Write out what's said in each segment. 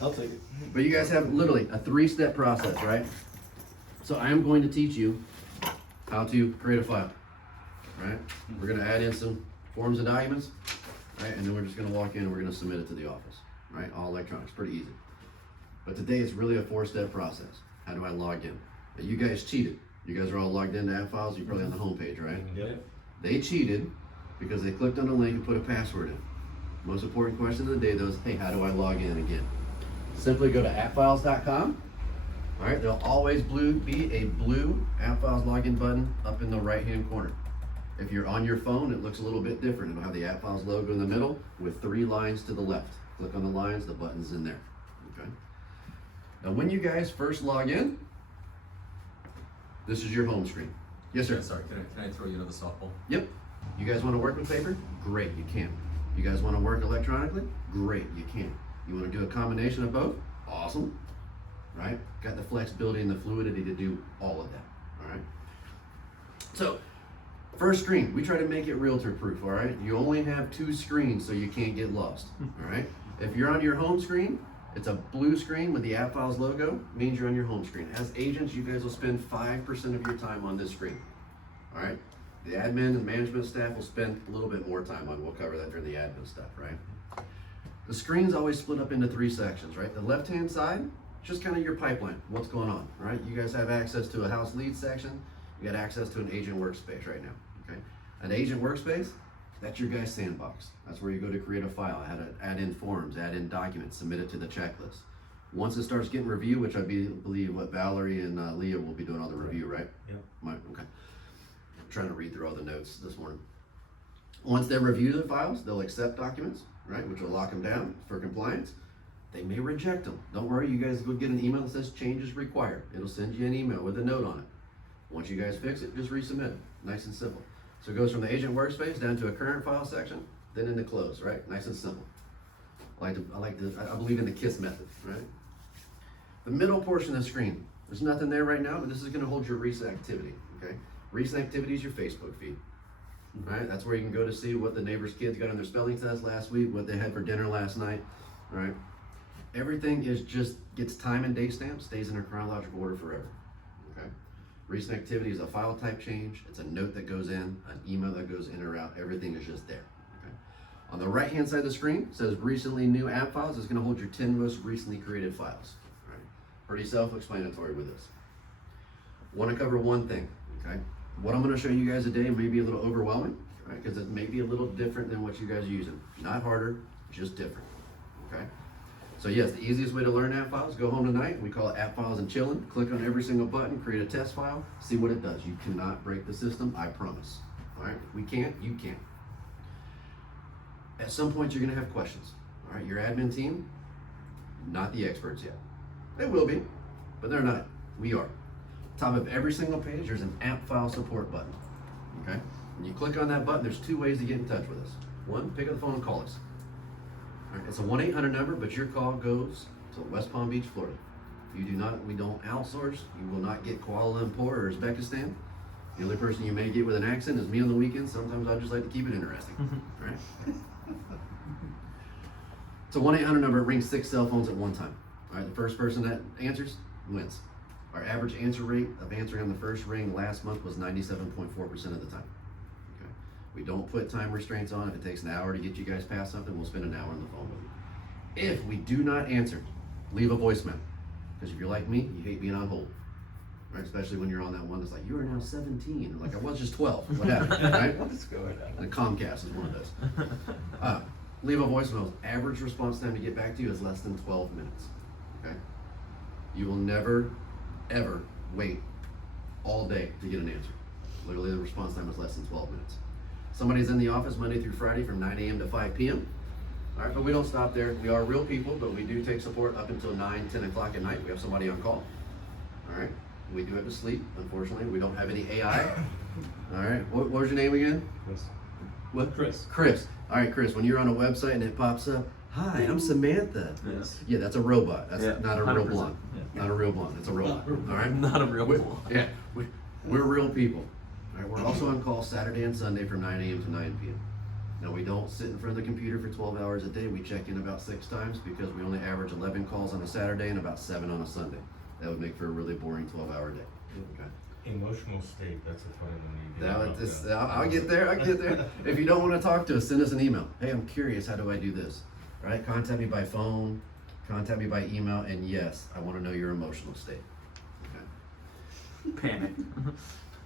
I'll take it. But you guys have literally a 3-step process, right? So I am going to teach you how to create a file, right? We're gonna add in some forms and documents, right? And then we're just gonna walk in and we're gonna submit it to the office, right? All electronics, pretty easy. But today it's really a 4-step process. How do I log in? Now, you guys cheated. You guys are all logged into AppFiles. You're probably on the home page, right? Yep. They cheated because they clicked on the link and put a password in. Most important question of the day though is, hey, how do I log in again? Simply go to appfiles.com. All right, there'll always be a blue AppFiles login button up in the right-hand corner. If you're on your phone, it looks a little bit different. It'll have the AppFiles logo in the middle with 3 lines to the left. Click on the lines, the button's in there, okay? Now, when you guys first log in, this is your home screen. Yes, sir? Yeah, sorry, can I throw you another softball? Yep. You guys want to work with paper? Great, you can. You guys want to work electronically? Great, you can. You want to do a combination of both? Awesome. Right? Got the flexibility and the fluidity to do all of that. All right. So, first screen, we try to make it realtor proof. All right. You only have 2 screens so you can't get lost. All right. If you're on your home screen, it's a blue screen with the AppFiles logo, means you're on your home screen. As agents, you guys will spend 5% of your time on this screen. All right. The admin and management staff will spend a little bit more time on. We'll cover that during the admin stuff, right? The screen's always split up into 3 sections, right? The left-hand side, just kind of your pipeline, what's going on, right? You guys have access to a house lead section. You got access to an agent workspace right now, okay? An agent workspace, that's your guys' sandbox. That's where you go to create a file, add in forms, add in documents, submit it to the checklist. Once it starts getting review, which I believe what Valerie and Leah will be doing all the review, right? Yep. Okay. I'm trying to read through all the notes this morning. Once they review the files, they'll accept documents, right? Which will lock them down for compliance. They may reject them. Don't worry, you guys will get an email that says changes required. It'll send you an email with a note on it. Once you guys fix it, just resubmit it. Nice and simple. So it goes from the agent workspace down to a current file section, then into close, right? Nice and simple. I believe in the KISS method, right? The middle portion of the screen, there's nothing there right now, but this is gonna hold your recent activity, okay? Recent activity is your Facebook feed, right? That's where you can go to see what the neighbor's kids got on their spelling test last week, what they had for dinner last night, right? Everything is just gets time and date stamp, stays in a chronological order forever. Okay. Recent activity is a file type change. It's a note that goes in, an email that goes in or out. Everything is just there. Okay. On the right hand side of the screen, it says recently new app files. It's going to hold your 10 most recently created files. Right. Pretty self-explanatory with this. Want to cover one thing. Okay. What I'm going to show you guys today may be a little overwhelming, right? Because it may be a little different than what you guys are using. Not harder, just different. Okay. So yes, the easiest way to learn AppFiles, go home tonight, we call it AppFiles and chillin', click on every single button, create a test file, see what it does. You cannot break the system, I promise. All right, if we can't, you can't. At some point you're gonna have questions. All right, your admin team, not the experts yet. They will be, but they're not, we are. Top of every single page, there's an AppFile support button, okay? When you click on that button, there's 2 ways to get in touch with us. 1, pick up the phone and call us. All right, it's a 1-800 number, but your call goes to West Palm Beach, Florida. We don't outsource. You will not get Kuala Lumpur or Uzbekistan. The only person you may get with an accent is me on the weekends. Sometimes I just like to keep it interesting, right? It's a 1-800 number. It rings 6 cell phones at one time. All right, the first person that answers wins. Our average answer rate of answering on the first ring last month was 97.4% of the time. We don't put time restraints on. If it takes an hour to get you guys past something, we'll spend an hour on the phone with you. If we do not answer, leave a voicemail. Because if you're like me, you hate being on hold. Right? Especially when you're on that one that's like, you are now 17. Like, I was just 12. What happened? Right? What's going on? And Comcast is one of those. Leave a voicemail. Average response time to get back to you is less than 12 minutes. Okay? You will never, ever wait all day to get an answer. Literally, the response time is less than 12 minutes. Somebody's in the office Monday through Friday from 9 a.m. to 5 p.m. All right, but we don't stop there. We are real people, but we do take support up until 9, 10 o'clock at night. We have somebody on call. All right, we do have to sleep, unfortunately. We don't have any AI. All right, what was your name again? Chris. What? Chris. Chris. All right, Chris, when you're on a website and it pops up, hi, I'm Samantha. Yes. Yeah, that's a robot. That's not a real 100%. blonde. Yeah. Not a real blonde. It's a robot. All right? Not a real We're- one. Yeah, we're real people. All right, we're also on call Saturday and Sunday from 9 a.m. to 9 p.m. Now, we don't sit in front of the computer for 12 hours a day. We check in about 6 times because we only average 11 calls on a Saturday and about 7 on a Sunday. That would make for a really boring 12-hour day. Okay. Emotional state, that's a fun one. I'll get there. If you don't want to talk to us, send us an email. Hey, I'm curious. How do I do this? All right. Contact me by phone. Contact me by email. And yes, I want to know your emotional state. Okay. Panic.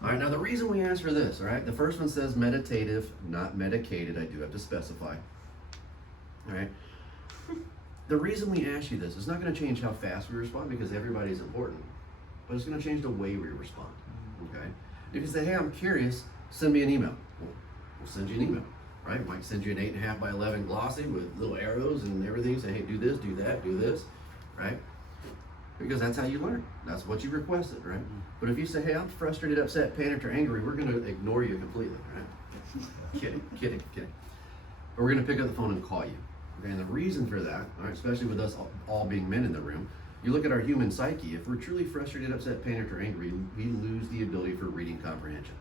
All right. Now, the reason we ask for this, all right, the first one says meditative, not medicated. I do have to specify. All right. The reason we ask you this is not going to change how fast we respond because everybody's important, but it's going to change the way we respond. Okay. If you say, hey, I'm curious, send me an email. We'll send you an email, right? We might send you an 8.5 by 11 glossy with little arrows and everything. Say, hey, do this, do that, do this, right? Because that's how you learn. That's what you requested, right? But if you say, hey, I'm frustrated, upset, panicked, or angry, we're going to ignore you completely, right? Kidding. But we're going to pick up the phone and call you. Okay, and the reason for that, all right, especially with us all being men in the room, you look at our human psyche. If we're truly frustrated, upset, panicked, or angry, we lose the ability for reading comprehension,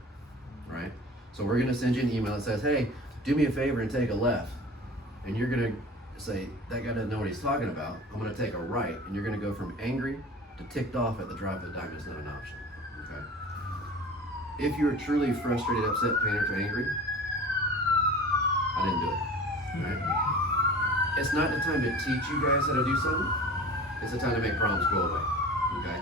right? So we're going to send you an email that says, hey, do me a favor and take a left. And you're going to say, that guy doesn't know what he's talking about. I'm going to take a right. And you're going to go from angry to ticked off at the drop of a dime. It's not an option, okay? If you're truly frustrated, upset, panicked, or angry, I didn't do it, right? It's not the time to teach you guys how to do something. It's the time to make problems go away. Okay.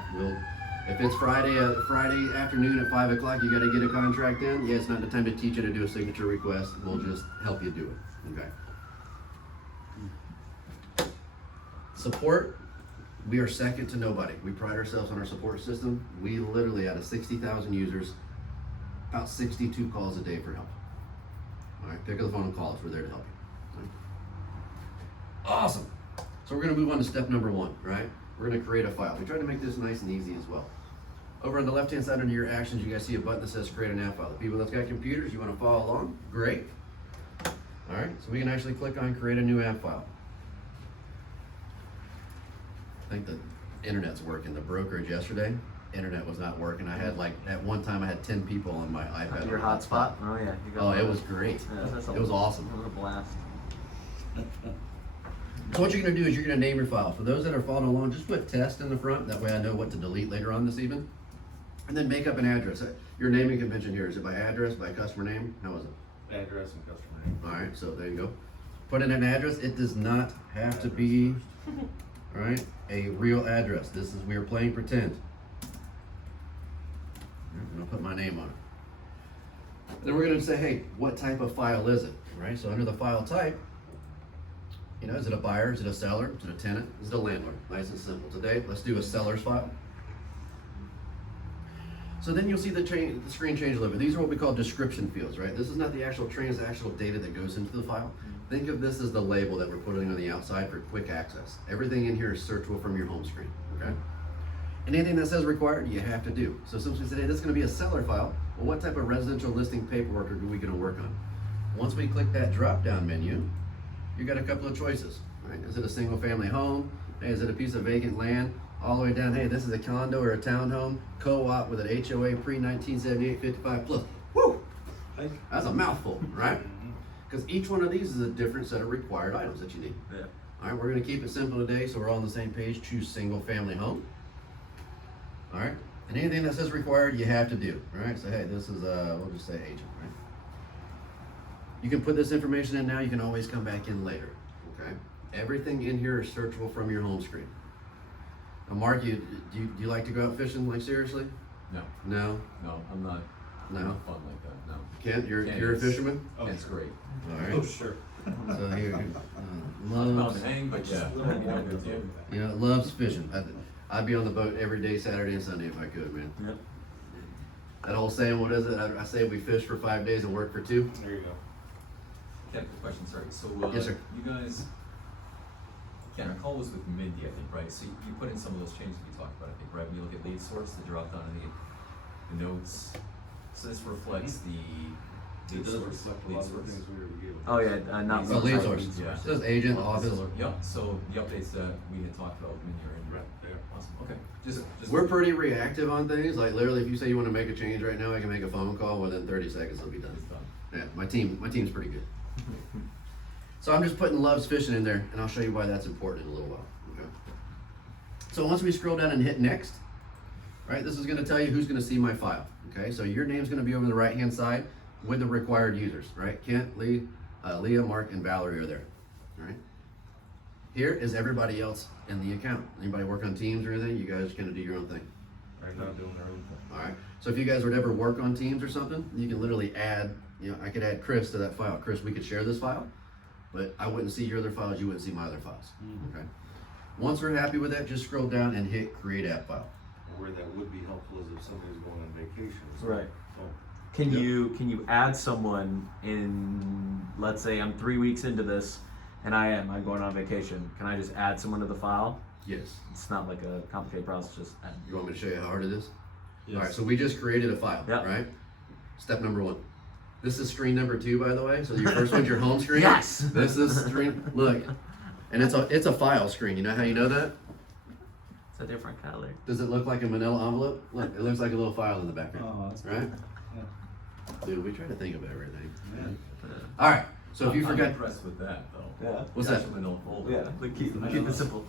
If it's Friday afternoon at 5 o'clock, you got to get a contract in. Yeah, it's not the time to teach you to do a signature request. We'll just help you do it. Okay. Support. We are second to nobody. We pride ourselves on our support system. We literally, out of 60,000 users, about 62 calls a day for help. All right. Pick up the phone and call us. We're there to help you. Awesome. So we're going to move on to step number 1, right? We're going to create a file. We try to make this nice and easy as well. Over on the left-hand side under your actions, you guys see a button that says create an app file. The people that's got computers, you want to follow along? Great. All right, so we can actually click on create a new app file. I think the internet's working. The brokerage yesterday, internet was not working. I had at one time I had 10 people on my iPad. Your hotspot? Oh yeah. It was great. Yeah, it was awesome. It was a blast. So what you're going to do is you're going to name your file. For those that are following along, just put test in the front. That way I know what to delete later on this evening. And then make up an address. Your naming convention here, is it by address, by customer name? How is it? Address and customer name. All right, so there you go. Put in an address. It does not have to be, all right, a real address. We are playing pretend. I'm going to put my name on it. Then we're going to say, hey, what type of file is it? Right, so under the file type, is it a buyer? Is it a seller? Is it a tenant? Is it a landlord? Nice and simple. Today, let's do a seller's file. So then you'll see the screen change a little bit. These are what we call description fields, right? This is not the actual transactional data that goes into the file. Think of this as the label that we're putting on the outside for quick access. Everything in here is searchable from your home screen, okay? Anything that says required, you have to do. So since we said, hey, this is gonna be a seller file, well, what type of residential listing paperwork are we gonna work on? Once we click that drop-down menu, you got a couple of choices, right? Is it a single family home? Hey, is it a piece of vacant land? All the way down, hey, this is a condo or a townhome, co-op with an HOA pre-1978, 55 plus. Woo! That's a mouthful, right? Because each one of these is a different set of required items that you need. Yeah. All right, we're gonna keep it simple today so we're all on the same page. Choose single family home. All right, and anything that says required, you have to do. All right, so hey, this is, we'll just say agent, right? You can put this information in now, you can always come back in later, okay? Everything in here is searchable from your home screen. Now, Mark, do you like to go out fishing, like seriously? No, No? I'm not. No? I'm not fun like that. No. Kent, you're a Kent is- fisherman? Kent's great. All right. Oh, sure. So he Not loves, to hang, but yeah. Good deal. loves fishing. I'd be on the boat every day, Saturday and Sunday if I could, man. Yep. That old saying, what is it? I say we fish for 5 days and work for 2. There you go. Ken, quick question, sorry. So, Yes, sir. you guys, Ken, our call was with Mindy, I think, right? So you put in some of those changes we talked about, I think, right? When you look at lead source, the drop down in the notes. So this reflects the lead source. Lead source. Oh yeah, not Oh, lead source. Yeah. It says agent, office. Yep, so the updates that we had talked about with Mindy are in. Right there. Awesome, okay. Just. We're pretty reactive on things. Like literally, if you say you want to make a change right now, I can make a phone call within 30 seconds. It'll be done. It's done. Yeah, my team's pretty good. So I'm just putting loves fishing in there, and I'll show you why that's important in a little while. Okay. So once we scroll down and hit next, right, this is going to tell you who's going to see my file. Okay, so your name's going to be over the right-hand side with the required users, right? Kent, Lee, Leah, Mark, and Valerie are there. All right. Here is everybody else in the account. Anybody work on Teams or anything? You guys kind of do your own thing. Right now doing our own thing. All right. So if you guys would ever work on Teams or something, you can literally add, I could add Chris to that file. Chris, we could share this file, but I wouldn't see your other files, you wouldn't see my other files. Okay. Once we're happy with that, just scroll down and hit Create App File. Where that would be helpful is if somebody's going on vacation. Right. Oh, Can you add someone in, let's say I'm 3 weeks into this and I'm going on vacation. Can I just add someone to the file? Yes. It's not like a complicated process, just add. You want me to show you how hard it is? yes. All right, so we just created a file, Yep. right? Step number 1. This is screen number 2, by the way. So your first one's your home screen. Yes! This is screen, look. And it's a file screen. You know how you know that? It's a different color. Does it look like a manila envelope? Look, it looks like a little file in the background. Oh, that's Right? Yeah. Dude, we try to think of everything. Yeah. All right, so if you I'm forgot, impressed with that, though. Yeah. what's Attach that? them in a folder. Yeah, like keep it simple.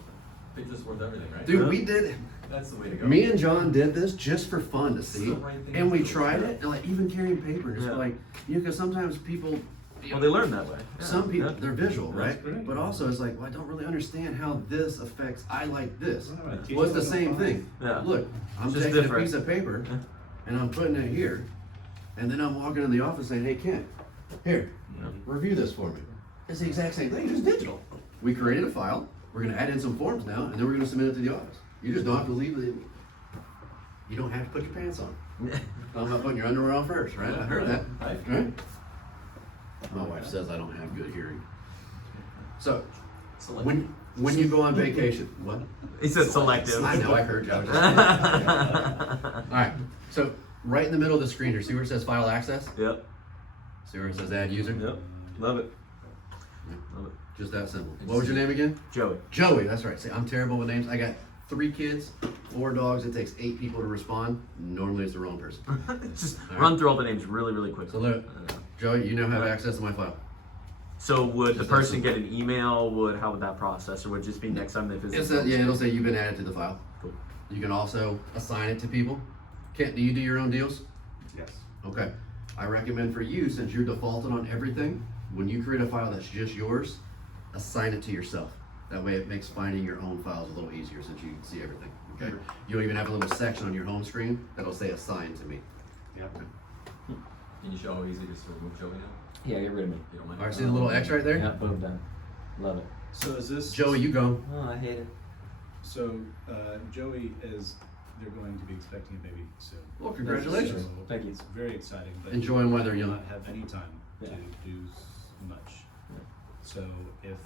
Picture's worth everything, right? Dude, we did, That's the way to go. me and John did this just for fun to see. the right thing And to we do. tried it, and like even carrying paper, just Yeah. like, because sometimes people, Well, they learn that way. Yeah. some people, Yeah. they're visual, right? great. But also it's like, well, I don't really understand how this affects, I like this. Yeah, teach Well, it's the them same to thing. Yeah. Look, I'm It's just taking different. a piece of paper, Yeah. and I'm putting it here, and then I'm walking in the office saying, hey, Kent, here, review this for me. It's the exact same thing, just digital. We created a file, we're gonna add in some forms now, and then we're gonna submit it to the office. You just don't have to leave it. You don't have to put your pants on. I'm not putting your underwear on first, right? I heard that, right? My wife says I don't have good hearing. So, Select. when you go on vacation, what? He said selective. I know, I heard you. I was just- All right, so right in the middle of the screen here, see where it says File Access? Yep. See where it says Add User? Yep. Love it. Love it. Just that simple. What was your name again? Joey. Joey, that's right. See, I'm terrible with names. I got 3 kids, 4 dogs. It takes 8 people to respond. Normally it's the wrong person. Just All right. run through all the names really, really quick. So look, Joey, you now have access to my file. So would the Just person that get an email? How would that process, or would it just be next time they visit? It'll say you've been added to the file. Cool. You can also assign it to people. Kent, do you do your own deals? Yes. Okay. I recommend for you, since you're defaulted on everything, when you create a file that's just yours, assign it to yourself. That way it makes finding your own files a little easier since you can see everything. Okay. You'll even have a little section on your home screen that'll say assign to me. Yep. Can you show how easy it is to remove Joey now? Yeah, get rid of me. If you don't mind. All right, see the little X right there? Yeah, boom, done. Love it. So is this Joey, you go. Oh, I hate it. So Joey is they're going to be expecting a baby soon. Well, congratulations. So Thank you. It's very exciting. But Enjoy them while they're he will young. not have any time Yeah. to do much. Yeah. So if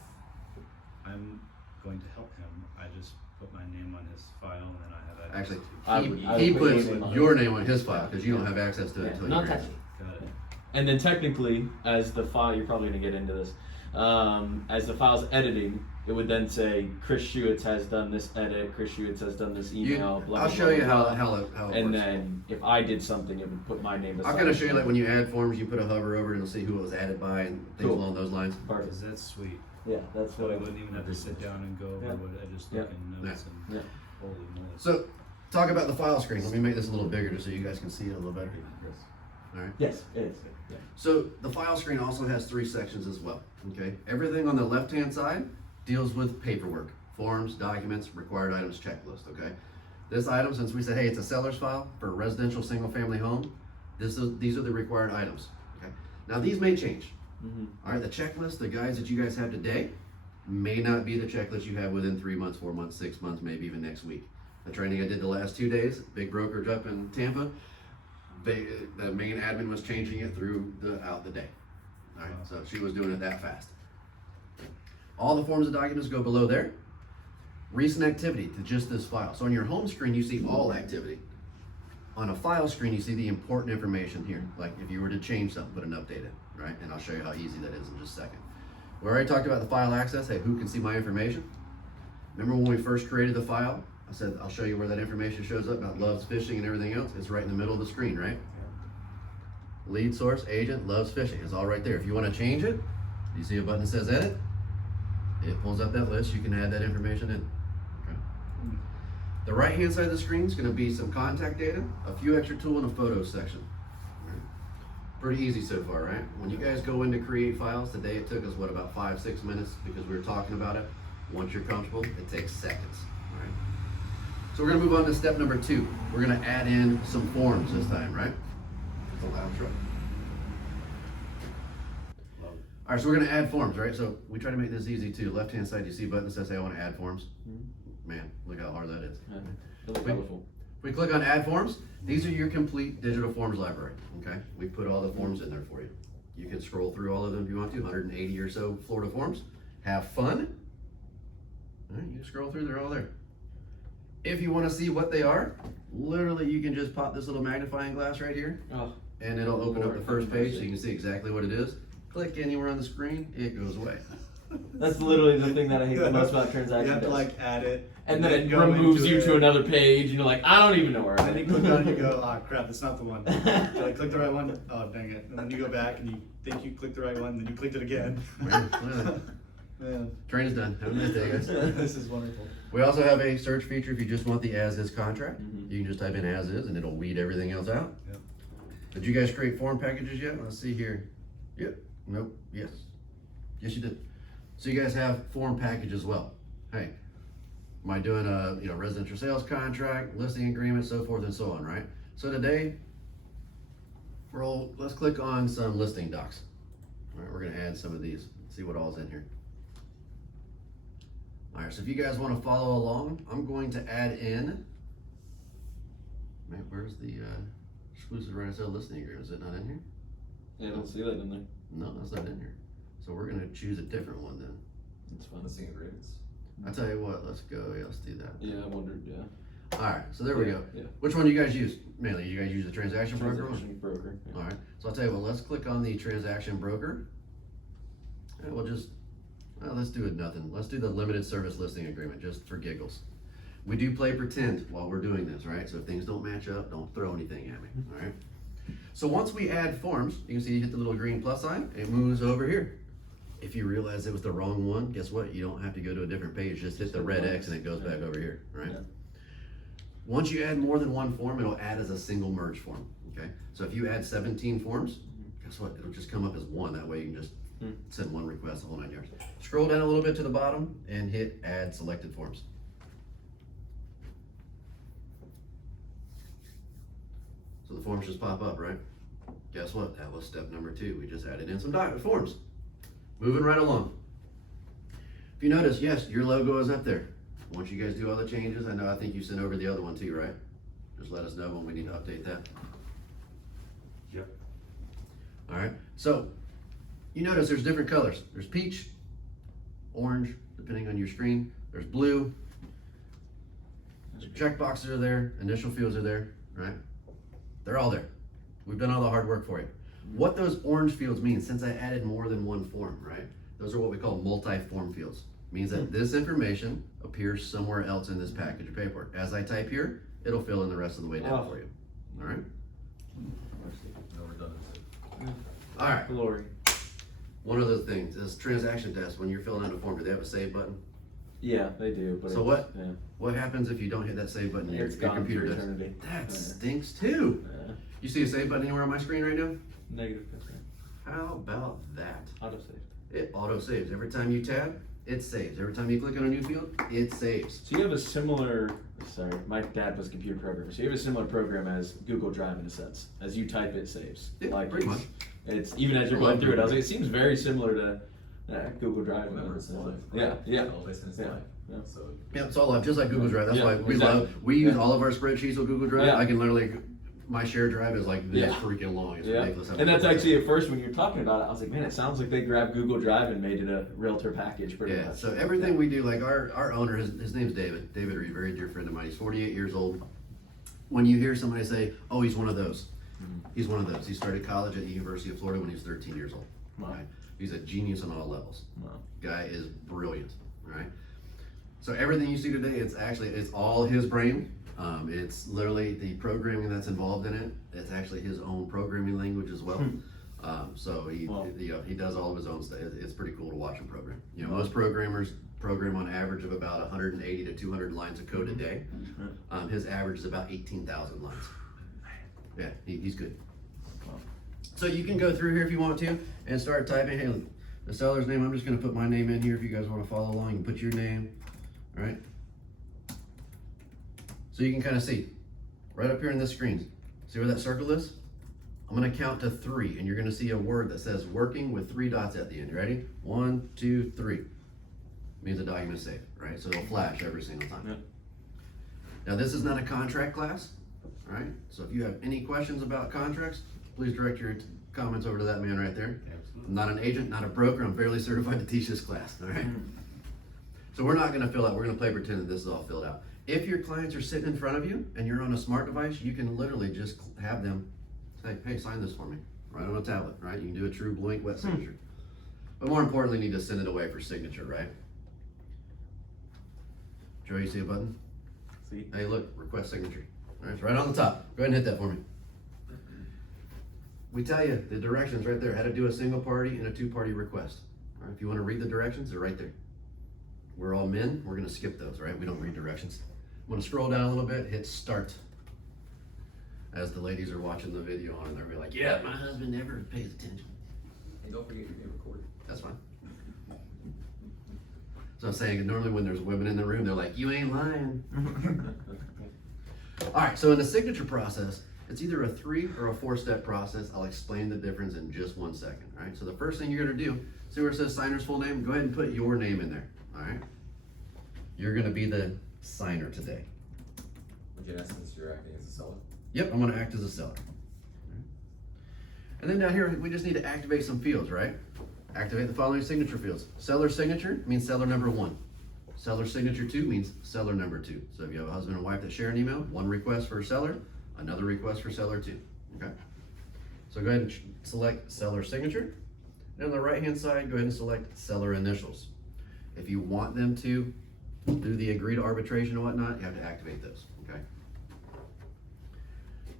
I'm going to help him, I just put my name on his file and then I have access Actually, to. I he would put puts your name on your it. name on his file because you don't have access to it until Not you create it. touching. Got it. And then technically, as the file, you're probably gonna get into this. As the file's editing, it would then say Chris Schuetz has done this edit. Chris Schuetz has done this email. Blah, I'll blah, show blah, you blah, how blah. it And works. then if I did something, it would put my name. I'll kind of show you like when you add forms, you put a hover over it and it'll see who it was added by and things Cool. along those lines. Perfect. Because that's sweet. Yeah, that's So what I I would. wouldn't even have to sit down and go over Yeah. what I just Yeah. look in notes and Yeah. holy moly. So, talk about the file screen. Let me make this a little bigger just so you guys can see it a little better. All right. Yes, it is. Yeah. So the file screen also has 3 sections as well. Okay. Everything on the left-hand side deals with paperwork, forms, documents, required items checklist. Okay. This item, since we said, hey, it's a seller's file for a residential single-family home, these are the required items. Okay. Now these may change. Mm-hmm. All right. The checklist, the guides that you guys have today, may not be the checklist you have within 3 months, 4 months, 6 months, maybe even next week. The training I did the last 2 days, big brokerage up in Tampa, the main admin was changing it throughout the day. All right, so she was doing it that fast. All the forms and documents go below there. Recent activity to just this file. So on your home screen, you see all activity. On a file screen, you see the important information here. Like if you were to change something, put an update in, right? And I'll show you how easy that is in just a second. We already talked about the file access. Hey, who can see my information? Remember when we first created the file? I said, I'll show you where that information shows up about loves fishing and everything else. It's right in the middle of the screen, right? Lead source, agent, loves fishing. It's all right there. If you want to change it, You see a button that says edit? It pulls up that list. You can add that information in. Okay. The right hand side of the screen is going to be some contact data, a few extra tools, and a photos section. Right. Pretty easy so far, right? When you guys go in to create files, today it took us, what, about 5-6 minutes because we were talking about it. Once you're comfortable, it takes seconds. Right? So we're going to move on to step number 2. We're going to add in some forms this time, right? It's a loud truck. All right, so we're going to add forms, right? So we try to make this easy too. Left hand side, you see a button that says, hey, I want to add forms. Man, look how hard that is. Yeah, really colorful. If we click on add forms, these are your complete digital forms library, okay? We put all the forms in there for you. You can scroll through all of them if you want to, 180 or so Florida forms. Have fun. All right, you scroll through, they're all there. If you want to see what they are, literally you can just pop this little magnifying glass right here, Oh, and it'll open up the first page so you can see exactly what it is. Click anywhere on the screen, it goes away. that's literally the thing that I hate the most about You transaction have to desk. like add it. And then it go removes into you it. to another page, and you're like, I don't even know where And I then you click on it and you go, oh crap, that's not the one. Did I click the right one? Oh dang it. And then you go back and you think you clicked the right one, then you clicked it again. Man, Train is done. Have a nice day, guys. this is wonderful. We also have a search feature if you just want the as is contract. Mhm. You can just type in as is and it'll weed everything else out. Yep. Did you guys create form packages yet? Let's see here. Yep. Nope. Yes. Yes, you did. So you guys have form package as well. Hey, am I doing a residential sales contract, listing agreement, so forth and so on, right? So today, let's click on some listing docs. All right, we're gonna add some of these. See what all's in here. All right, so if you guys want to follow along, I'm going to add in. Man, where's the exclusive right of sale listing agreement? Is it not in here? Yeah, I don't see that in there. No, that's not in here. So we're gonna choose a different one then. It's fun. Listing agreements. I tell you what, let's go. Yeah, let's do that. Yeah, I wondered, yeah. All right, so there we go. Yeah. Which one do you guys use mainly? You guys use the transaction broker one? Transaction broker. Yeah. All right, so I'll tell you what, let's click on the transaction broker. And let's do it nothing. Let's do the limited service listing agreement just for giggles. We do play pretend while we're doing this, right? So if things don't match up, don't throw anything at me, all right? So once we add forms, you can see you hit the little green plus sign, it moves over here. If you realize it was the wrong one, guess what? You don't have to go to a different page, just hit the red X and it goes back over here, right? Yeah. Once you add more than one form, it'll add as a single merge form, okay? So if you add 17 forms, guess what? It'll just come up as one. That way you can just send one request, the whole 9 yards. Scroll down a little bit to the bottom and hit add selected forms. So the forms just pop up, right? Guess what? That was step number 2. We just added in some forms. Moving right along. If you notice, yes, your logo is up there. Once you guys do all the changes, I think you sent over the other one too, right? Just let us know when we need to update that. Yep. All right, so you notice there's different colors. There's peach, orange, depending on your screen. There's blue. Check boxes are there, initial fields are there, right? They're all there. We've done all the hard work for you. What those orange fields mean, since I added more than one form, right? Those are what we call multi-form fields. Means that this information appears somewhere else in this package of paperwork. As I type here, it'll fill in the rest of the way down for you. All right? No redundancy. All right. Glory. One of those things, this transaction desk, when you're filling out a form, do they have a save button? Yeah, they do. But So it's- what? Yeah. What happens if you don't hit that save button? Your It's gone computer for does. eternity. That Yeah. stinks too. Yeah. You see a save button anywhere on my screen right now? Negative. That's right. How about that? Autosave. It auto saves. Every time you tab, it saves. Every time you click on a new field, it saves. So you have a similar, sorry, my dad was a computer programmer, so you have a similar program as Google Drive in a sense. As you type, it saves. Yeah, pretty much. It's, even as you're I love going through it, I was Google like, it seems very similar to Google Drive. Remember, it's live. Yeah, yeah. All based on its Yeah. life. Yeah. So Yeah, it's all live, just like Google Drive. That's Yeah, why we exactly. we use Yeah. all of our spreadsheets on Google Drive. Yeah. I can literally, my shared drive is like this Yeah. freaking long. It's Yeah, ridiculous. how and that's much- actually at first when you're talking about it, I was like, man, it sounds like they grabbed Google Drive and made it a realtor package pretty Yeah, much. so everything we do, like our owner, his name's David Reed, very dear friend of mine. He's 48 years old. When you hear somebody say, oh, he's one of those, he's one of those. He started college at the University of Florida when he was 13 years old. Wow. Right? He's a genius on all levels. Wow. Guy is brilliant, right? So everything you see today, it's all his brain. It's literally the programming that's involved in it. It's actually his own programming language as well. So Wow. he does all of his own stuff. It's pretty cool to watch him program. You know, most programmers program on average of about 180 to 200 lines of code a day. His average is about 18,000 lines. Yeah, he's good. So you can go through here if you want to and start typing, hey, the seller's name, I'm just gonna put my name in here if you guys wanna follow along, you can put your name, all right? So you can kind of see, right up here in this screen, see where that circle is? I'm gonna count to 3 and you're gonna see a word that says working with 3 dots at the end. Ready? 1, 2, 3. Means the document is saved, right? So it'll flash every single time. Yep. Now this is not a contract class, all right? So if you have any questions about contracts, please direct your comments over to that man right there. Absolutely. I'm not an agent, not a broker, I'm barely certified to teach this class, all right? So we're not gonna fill out, we're gonna play pretend that this is all filled out. If your clients are sitting in front of you and you're on a smart device, you can literally just have them say, hey, sign this for me, right on a tablet, right? You can do a true blank wet signature. But more importantly, you need to send it away for signature, right? Joe, you see a button? See? Hey, look, request signature. All right, it's right on the top. Go ahead and hit that for me. We tell you the directions right there, how to do a single party and a 2-party request. All right, if you want to read the directions, they're right there. We're all men, we're gonna skip those, right? We don't read directions. I'm gonna scroll down a little bit, hit start. As the ladies are watching the video on, they'll be like, yeah, my husband never pays attention. And don't forget you're being recorded. That's fine. So I'm saying, normally when there's women in the room, they're like, you ain't lying. All right, so in the signature process, it's either a 3 or a 4-step process. I'll explain the difference in just 1 second, all right? So the first thing you're gonna do, see where it says signer's full name? Go ahead and put your name in there, all right? You're gonna be the signer today. Which in essence, you're acting as a seller. Yep, I'm gonna act as a seller. And then down here, we just need to activate some fields, right? Activate the following signature fields. Seller signature means seller number 1. Seller signature 2 means seller number 2. So if you have a husband and wife that share an email, 1 request for seller, another request for seller 2, okay? So go ahead and select seller signature. And on the right-hand side, go ahead and select seller initials. If you want them to do the agree to arbitration and whatnot, you have to activate those, okay?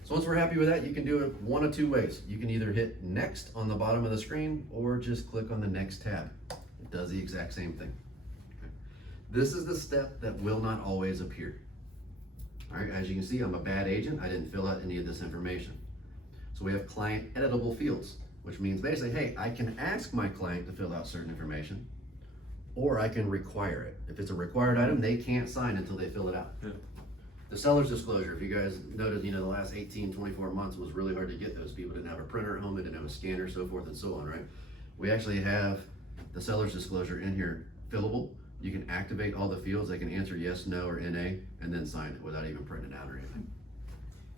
So once we're happy with that, you can do it one of 2 ways. You can either hit next on the bottom of the screen or just click on the next tab. It does the exact same thing. Okay. This is the step that will not always appear. All right, as you can see, I'm a bad agent. I didn't fill out any of this information. So we have client editable fields, which means basically, hey, I can ask my client to fill out certain information, or I can require it. If it's a required item, they can't sign until they fill it out. Yeah. The seller's disclosure, if you guys noticed, the last 18, 24 months was really hard to get those. People didn't have a printer at home, they didn't have a scanner, so forth and so on, right? We actually have the seller's disclosure in here fillable. You can activate all the fields. They can answer yes, no, or NA, and then sign it without even printing it out or anything.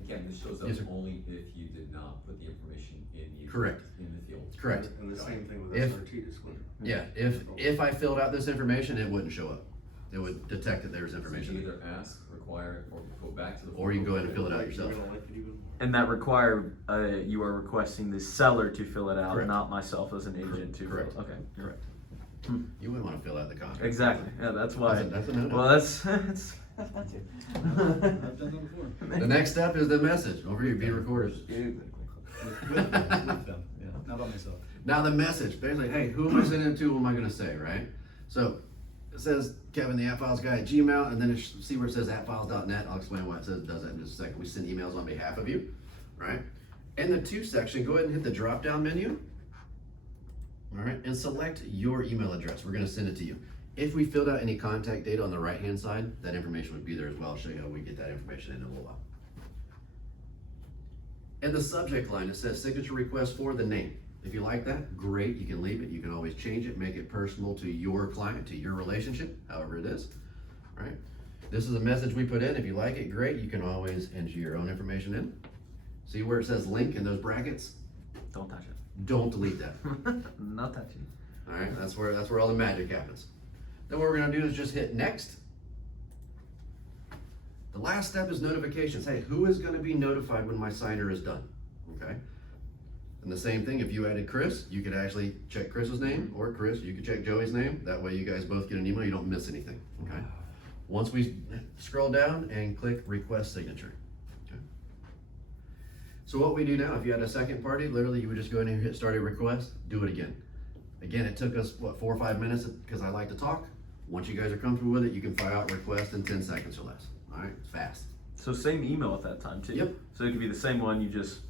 Again, this shows up Yes, sir. only if you did not put the information in the Correct. in the field. Correct. And the same thing with If- SRT disclosure. Yeah, if I filled out this information, it wouldn't show up. It would detect that there's So you information. either ask, require, or go back to the. Or you can go ahead and fill it out Like, yourself. You're gonna like it even more. And that you are requesting the seller to fill it out, Correct. not myself as an agent to Correct. fill. Okay. Correct. You wouldn't want to fill out the contract. Exactly. Yeah, that's why. That's a no-no. Well, that's that's I've done that before. The next step is the message. Over here, being recorded. With them, yeah, not by myself. Now the message, basically, hey, who am I sending it to? What am I gonna say, right? So it says Kevin, the AppFiles guy at Gmail, and then see where it says appfiles.net. I'll explain why it says does that in just a second. We send emails on behalf of you, right? In the to section, go ahead and hit the drop down menu. All right, and select your email address. We're gonna send it to you. If we filled out any contact data on the right hand side, that information would be there as well. I'll show you how we get that information in a little while. In the subject line, it says signature request for the name. If you like that, great, you can leave it. You can always change it, make it personal to your client, to your relationship, however it is, right? This is a message we put in. If you like it, great. You can always enter your own information in. See where it says link in those brackets? Don't touch it. Don't delete that. Not touching. All right, that's where all the magic happens. Then what we're gonna do is just hit next. The last step is notifications. Hey, who is gonna be notified when my signer is done? Okay. And the same thing, if you added Chris, you could actually check Chris's name, or Chris, you could check Joey's name. That way you guys both get an email, you don't miss anything, okay? Once we scroll down and click request signature. Okay. So what we do now, if you had a second party, literally you would just go in and hit start a request, do it again. Again, it took us, 4 or 5 minutes, because I like to talk. Once you guys are comfortable with it, you can fire out a request in 10 seconds or less. All right, it's fast. So same email at that time too. Yep. So it could be the same one. You just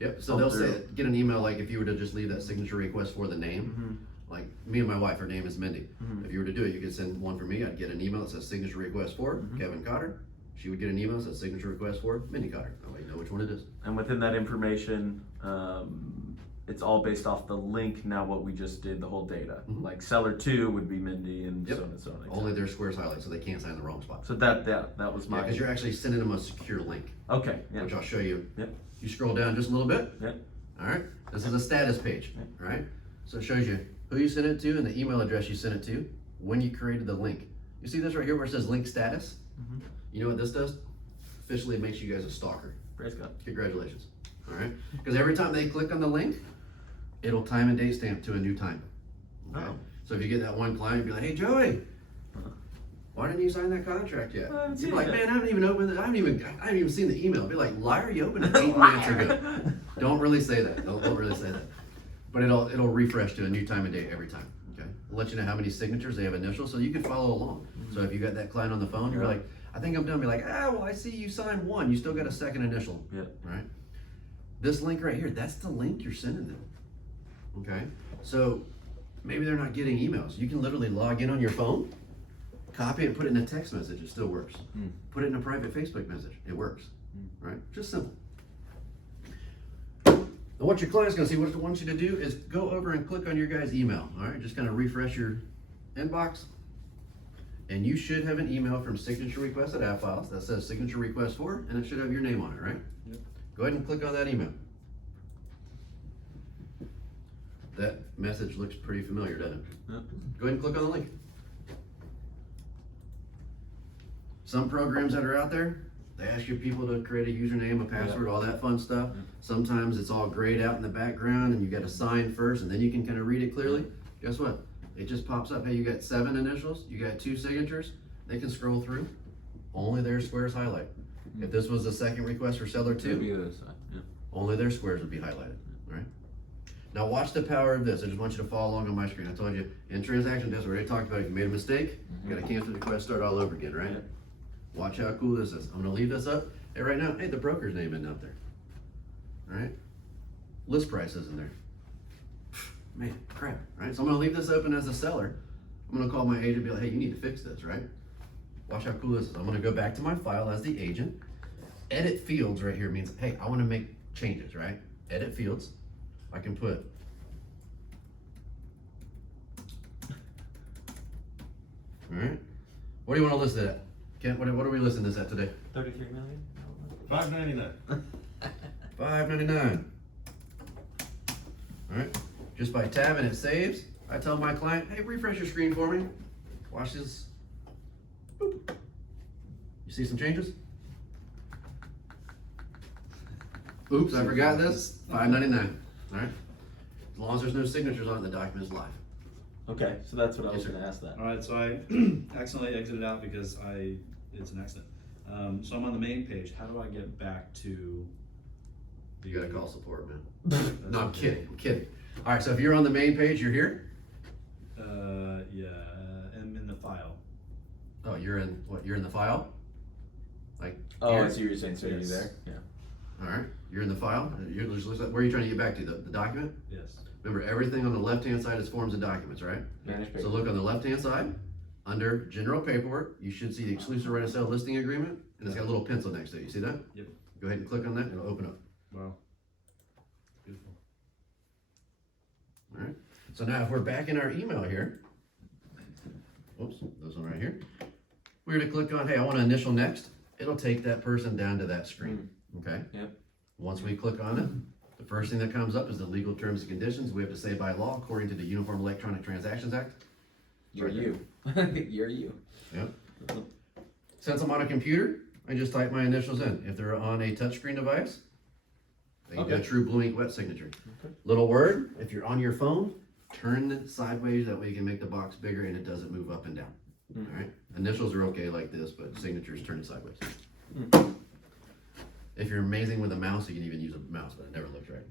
Yep, so Come they'll through. say, get an email, like if you were to just leave that signature request for the name, like me and my wife, her name is Mindy. If you were to do it, you could send one for me, I'd get an email that says signature request for Kevin Cotter. She would get an email that says signature request for Mindy Cotter. I'll let you know which one it is. and within that information, it's all based off the link. Now what we just did, the whole data. Like seller 2 would be Mindy, and Yep. so on and so on. Only their squares highlight, so they can't sign the wrong spot. So that was my. Because you're actually sending them a secure link, Okay. Yeah. which I'll show you. Yep. You scroll down just a little bit. Yep. All right, this is a status page, right? So it shows you who you sent it to and the email address you sent it to, when you created the link. You see this right here where it says link status? You know what this does? Officially makes you guys a stalker. Praise God. Congratulations. All right, because every time they click on the link, it'll time and date stamp to a new time. Okay? Oh. So if you get that one client, be like, hey Joey, why didn't you sign that contract yet? I haven't You'd seen be like, it yet." man, I haven't even opened it. I haven't even seen the email. Be like, liar, you opened it 8 minutes ago. Don't really say that. Don't really say that. But it'll refresh to a new time and date every time. Okay. It'll let you know how many signatures they have initials, so you can follow along. So if you got that client on the phone, you're like, I think I'm done. Be like, well, I see you signed 1. You still got a second initial. Yep. Right. This link right here, that's the link you're sending them. Okay. So maybe they're not getting emails. You can literally log in on your phone, copy it, and put it in a text message. It still works. Put it in a private Facebook message. It works. Right? Just simple. And what your client's gonna see, what it wants you to do is go over and click on your guy's email. All right, just kind of refresh your inbox, and you should have an email from Signature Request at AppFiles that says Signature Request for, and it should have your name on it, right? Yep. Go ahead and click on that email. That message looks pretty familiar, doesn't it? Yep. Go ahead and click on the link. Some programs that are out there, they ask your people to create a username, a password, all that fun stuff. Sometimes it's all grayed out in the background and you gotta sign first and then you can kind of read it clearly. Guess what? It just pops up, hey, you got 7 initials, you got 2 signatures. They can scroll through. Only their squares highlight. If this was the second request for seller It'd be 2, the other side. Yeah. only their squares would be highlighted, right? Now watch the power of this. I just want you to follow along on my screen. I told you, in transaction test, we already talked about it. If you made a mistake, you gotta cancel the request, start all over again, right? Yeah. Watch how cool this is. I'm gonna leave this up. Hey, right now, hey, the broker's name isn't up there. All right? List price isn't there. Man, crap, right? So I'm gonna leave this open as a seller. I'm gonna call my agent and be like, hey, you need to fix this, right? Watch how cool this is. I'm gonna go back to my file as the agent. Edit fields right here means, hey, I wanna make changes, right? Edit fields. I can put all right. What do you want to list it at? Kent, what are we listing this at today? 33 million. $5.99. $5.99. All right. Just by tabbing it saves. I tell my client, hey, refresh your screen for me. Watch this. Boop. You see some changes? Oops, I forgot this. $5.99. All right. As long as there's no signatures on it, the document is live. Okay, so that's what I was Yes, sir. going to ask that. All right, so I accidentally exited out because it's an accident. So I'm on the main page. How do I get back to the? You gotta call support, man. No, I'm kidding. I'm kidding. All right, so if you're on the main page, you're here. Yeah, I'm in the file. Oh, you're in what? You're in the file. Like. Oh, here? I see what you're saying. So you're Yes. there. Yeah. All right, you're in the file. You're just, where are you trying to get back to? The document. Yes. Remember, everything on the left-hand side is forms and documents, right? Manage So paper. look on the left-hand side, under general paperwork, you should see the exclusive right of sale listing agreement, and it's got a little pencil next to it. You see that? Yep. Go ahead and click on that, and it'll open up. Wow. Beautiful. All right. So now if we're back in our email here, oops, this one right here, we're gonna click on, hey, I want to initial next. It'll take that person down to that screen. Okay. Yep. Once we click on it, the first thing that comes up is the legal terms and conditions. We have to say by law, according to the Uniform Electronic Transactions Act. You're you. You're you. Yep. Since I'm on a computer, I just type my initials in. If they're on a touchscreen device, they can do a Okay. true blue ink wet signature. Okay. Little word, if you're on your phone, turn it sideways. That way you can make the box bigger and it doesn't move up and down. All right. Initials are okay like this, but signatures turn it sideways. If you're amazing with a mouse, you can even use a mouse, but it never looks right.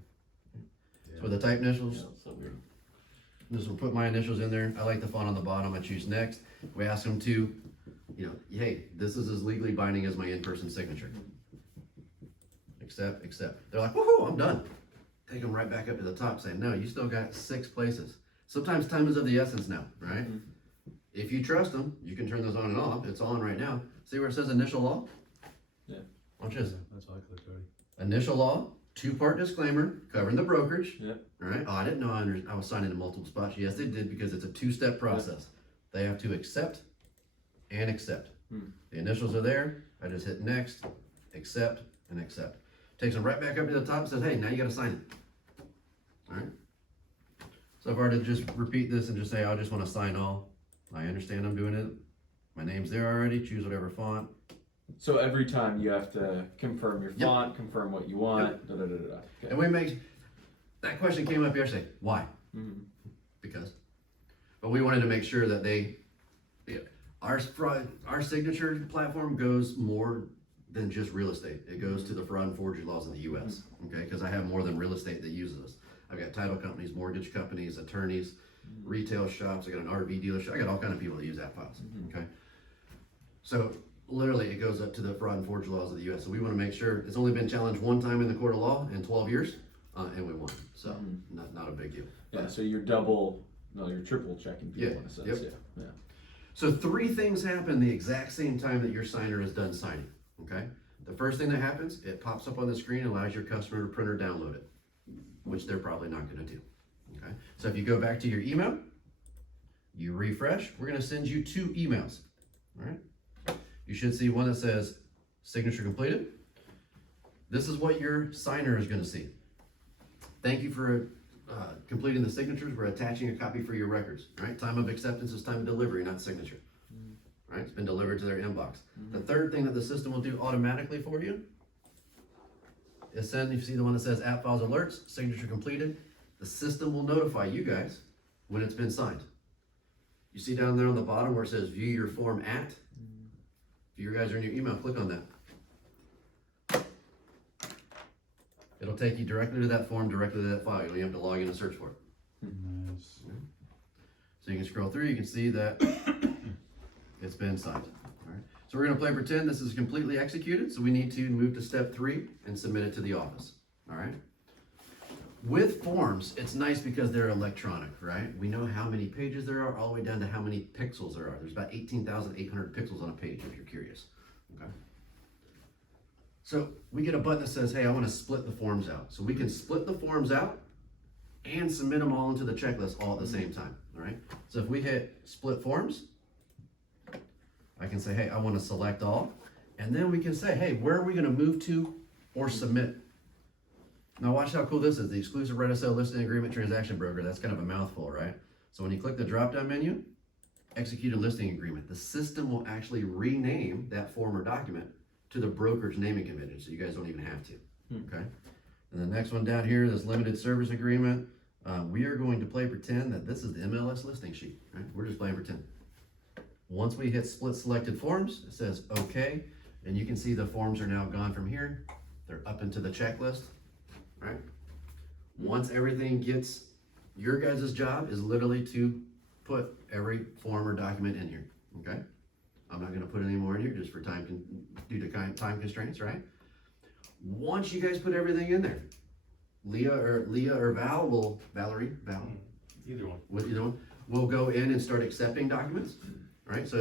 So with the type initials, Yeah, it's so weird. this will put my initials in there. I like the font on the bottom. I choose next. We ask them to, hey, this is as legally binding as my in-person signature. Accept. They're like, woohoo, I'm done. Take them right back up to the top saying, no, you still got 6 places. Sometimes time is of the essence now, right? Mhm. If you trust them, you can turn those on and off. It's on right now. See where it says initial law? Yeah. Watch this. That's all I clicked already. Initial law, 2-part disclaimer covering the brokerage. Yep. All right. Oh, I didn't know I was signing in multiple spots. Yes, they did because it's a 2-step process. They have to accept and accept. The initials are there. I just hit next, accept, and accept. Takes them right back up to the top and says, hey, now you got to sign it. All right. So if I were to just repeat this and just say, I just want to sign all, I understand I'm doing it. My name's there already. Choose whatever font. So every time you have to confirm your Yep. font, confirm what you want. Da, da, da, da, da. Okay. And we make, that question came up yesterday. Why? Mhm. Because. But we wanted to make sure that our signature platform goes more than just real estate. It goes to the fraud and forgery laws of the U.S. Okay, because I have more than real estate that uses us. I've got title companies, mortgage companies, attorneys, retail shops. I got an RV dealership. I got all kind of people that use AppFiles. Okay, so literally it goes up to the fraud and forgery laws of the U.S. So we want to make sure it's only been challenged one time in the court of law in 12 years, and we won. So not a big deal. Yeah. So you're triple checking people in a sense. Yep. Yeah. So 3 things happen the exact same time that your signer is done signing, okay? The first thing that happens, it pops up on the screen and allows your customer to print or download it, which they're probably not gonna do, okay? So if you go back to your email, you refresh, we're gonna send you 2 emails, all right? You should see one that says signature completed. This is what your signer is gonna see. Thank you for completing the signatures. We're attaching a copy for your records. Right? Time of acceptance is time of delivery, not signature. Right? It's been delivered to their inbox. The third thing that the system will do automatically for you is send. You see the one that says AppFiles alerts, signature completed. The system will notify you guys when it's been signed. You see down there on the bottom where it says view your form at. If you guys are in your email, click on that. It'll take you directly to that form, directly to that file. You don't even have to log in and search for it. Nice. So you can scroll through, you can see that it's been signed. All right. So we're gonna play pretend this is completely executed, so we need to move to step 3 and submit it to the office. All right. With forms, it's nice because they're electronic, right? We know how many pages there are, all the way down to how many pixels there are. There's about 18,800 pixels on a page, if you're curious. Okay. So we get a button that says, hey, I want to split the forms out. So we can split the forms out and submit them all into the checklist all at the same time, all right? So if we hit split forms, I can say, hey, I want to select all. And then we can say, hey, where are we going to move to or submit? Now watch how cool this is. The exclusive Red SL listing agreement transaction broker. That's kind of a mouthful, right? So when you click the drop-down menu, execute a listing agreement, the system will actually rename that form or document to the brokerage naming convention, so you guys don't even have to, okay? And the next one down here, this limited service agreement, we are going to play pretend that this is the MLS listing sheet, right? We're just playing pretend. Once we hit split selected forms, it says okay, and you can see the forms are now gone from here. They're up into the checklist, right? Once everything gets, your guys' job is literally to put every form or document in here, okay? I'm not gonna put any more in here just for due to time constraints, right? Once you guys put everything in there, Leah or Valerie, Either one. what you doing? We'll go in and start accepting documents, right? So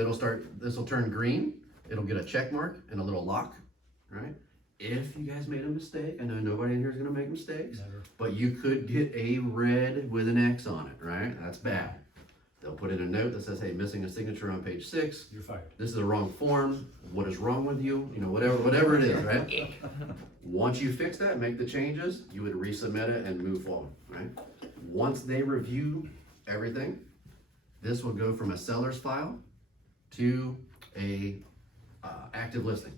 this will turn green, it'll get a check mark and a little lock, right? If you guys made a mistake, I know nobody in here is gonna make mistakes, Never. but you could get a red with an X on it, right? That's bad. They'll put in a note that says, hey, missing a signature on page 6. You're fired. This is the wrong form. What is wrong with you? You know, whatever it is, right? Once you fix that, make the changes, you would resubmit it and move forward, right? Once they review everything, this will go from a seller's file to a active listing.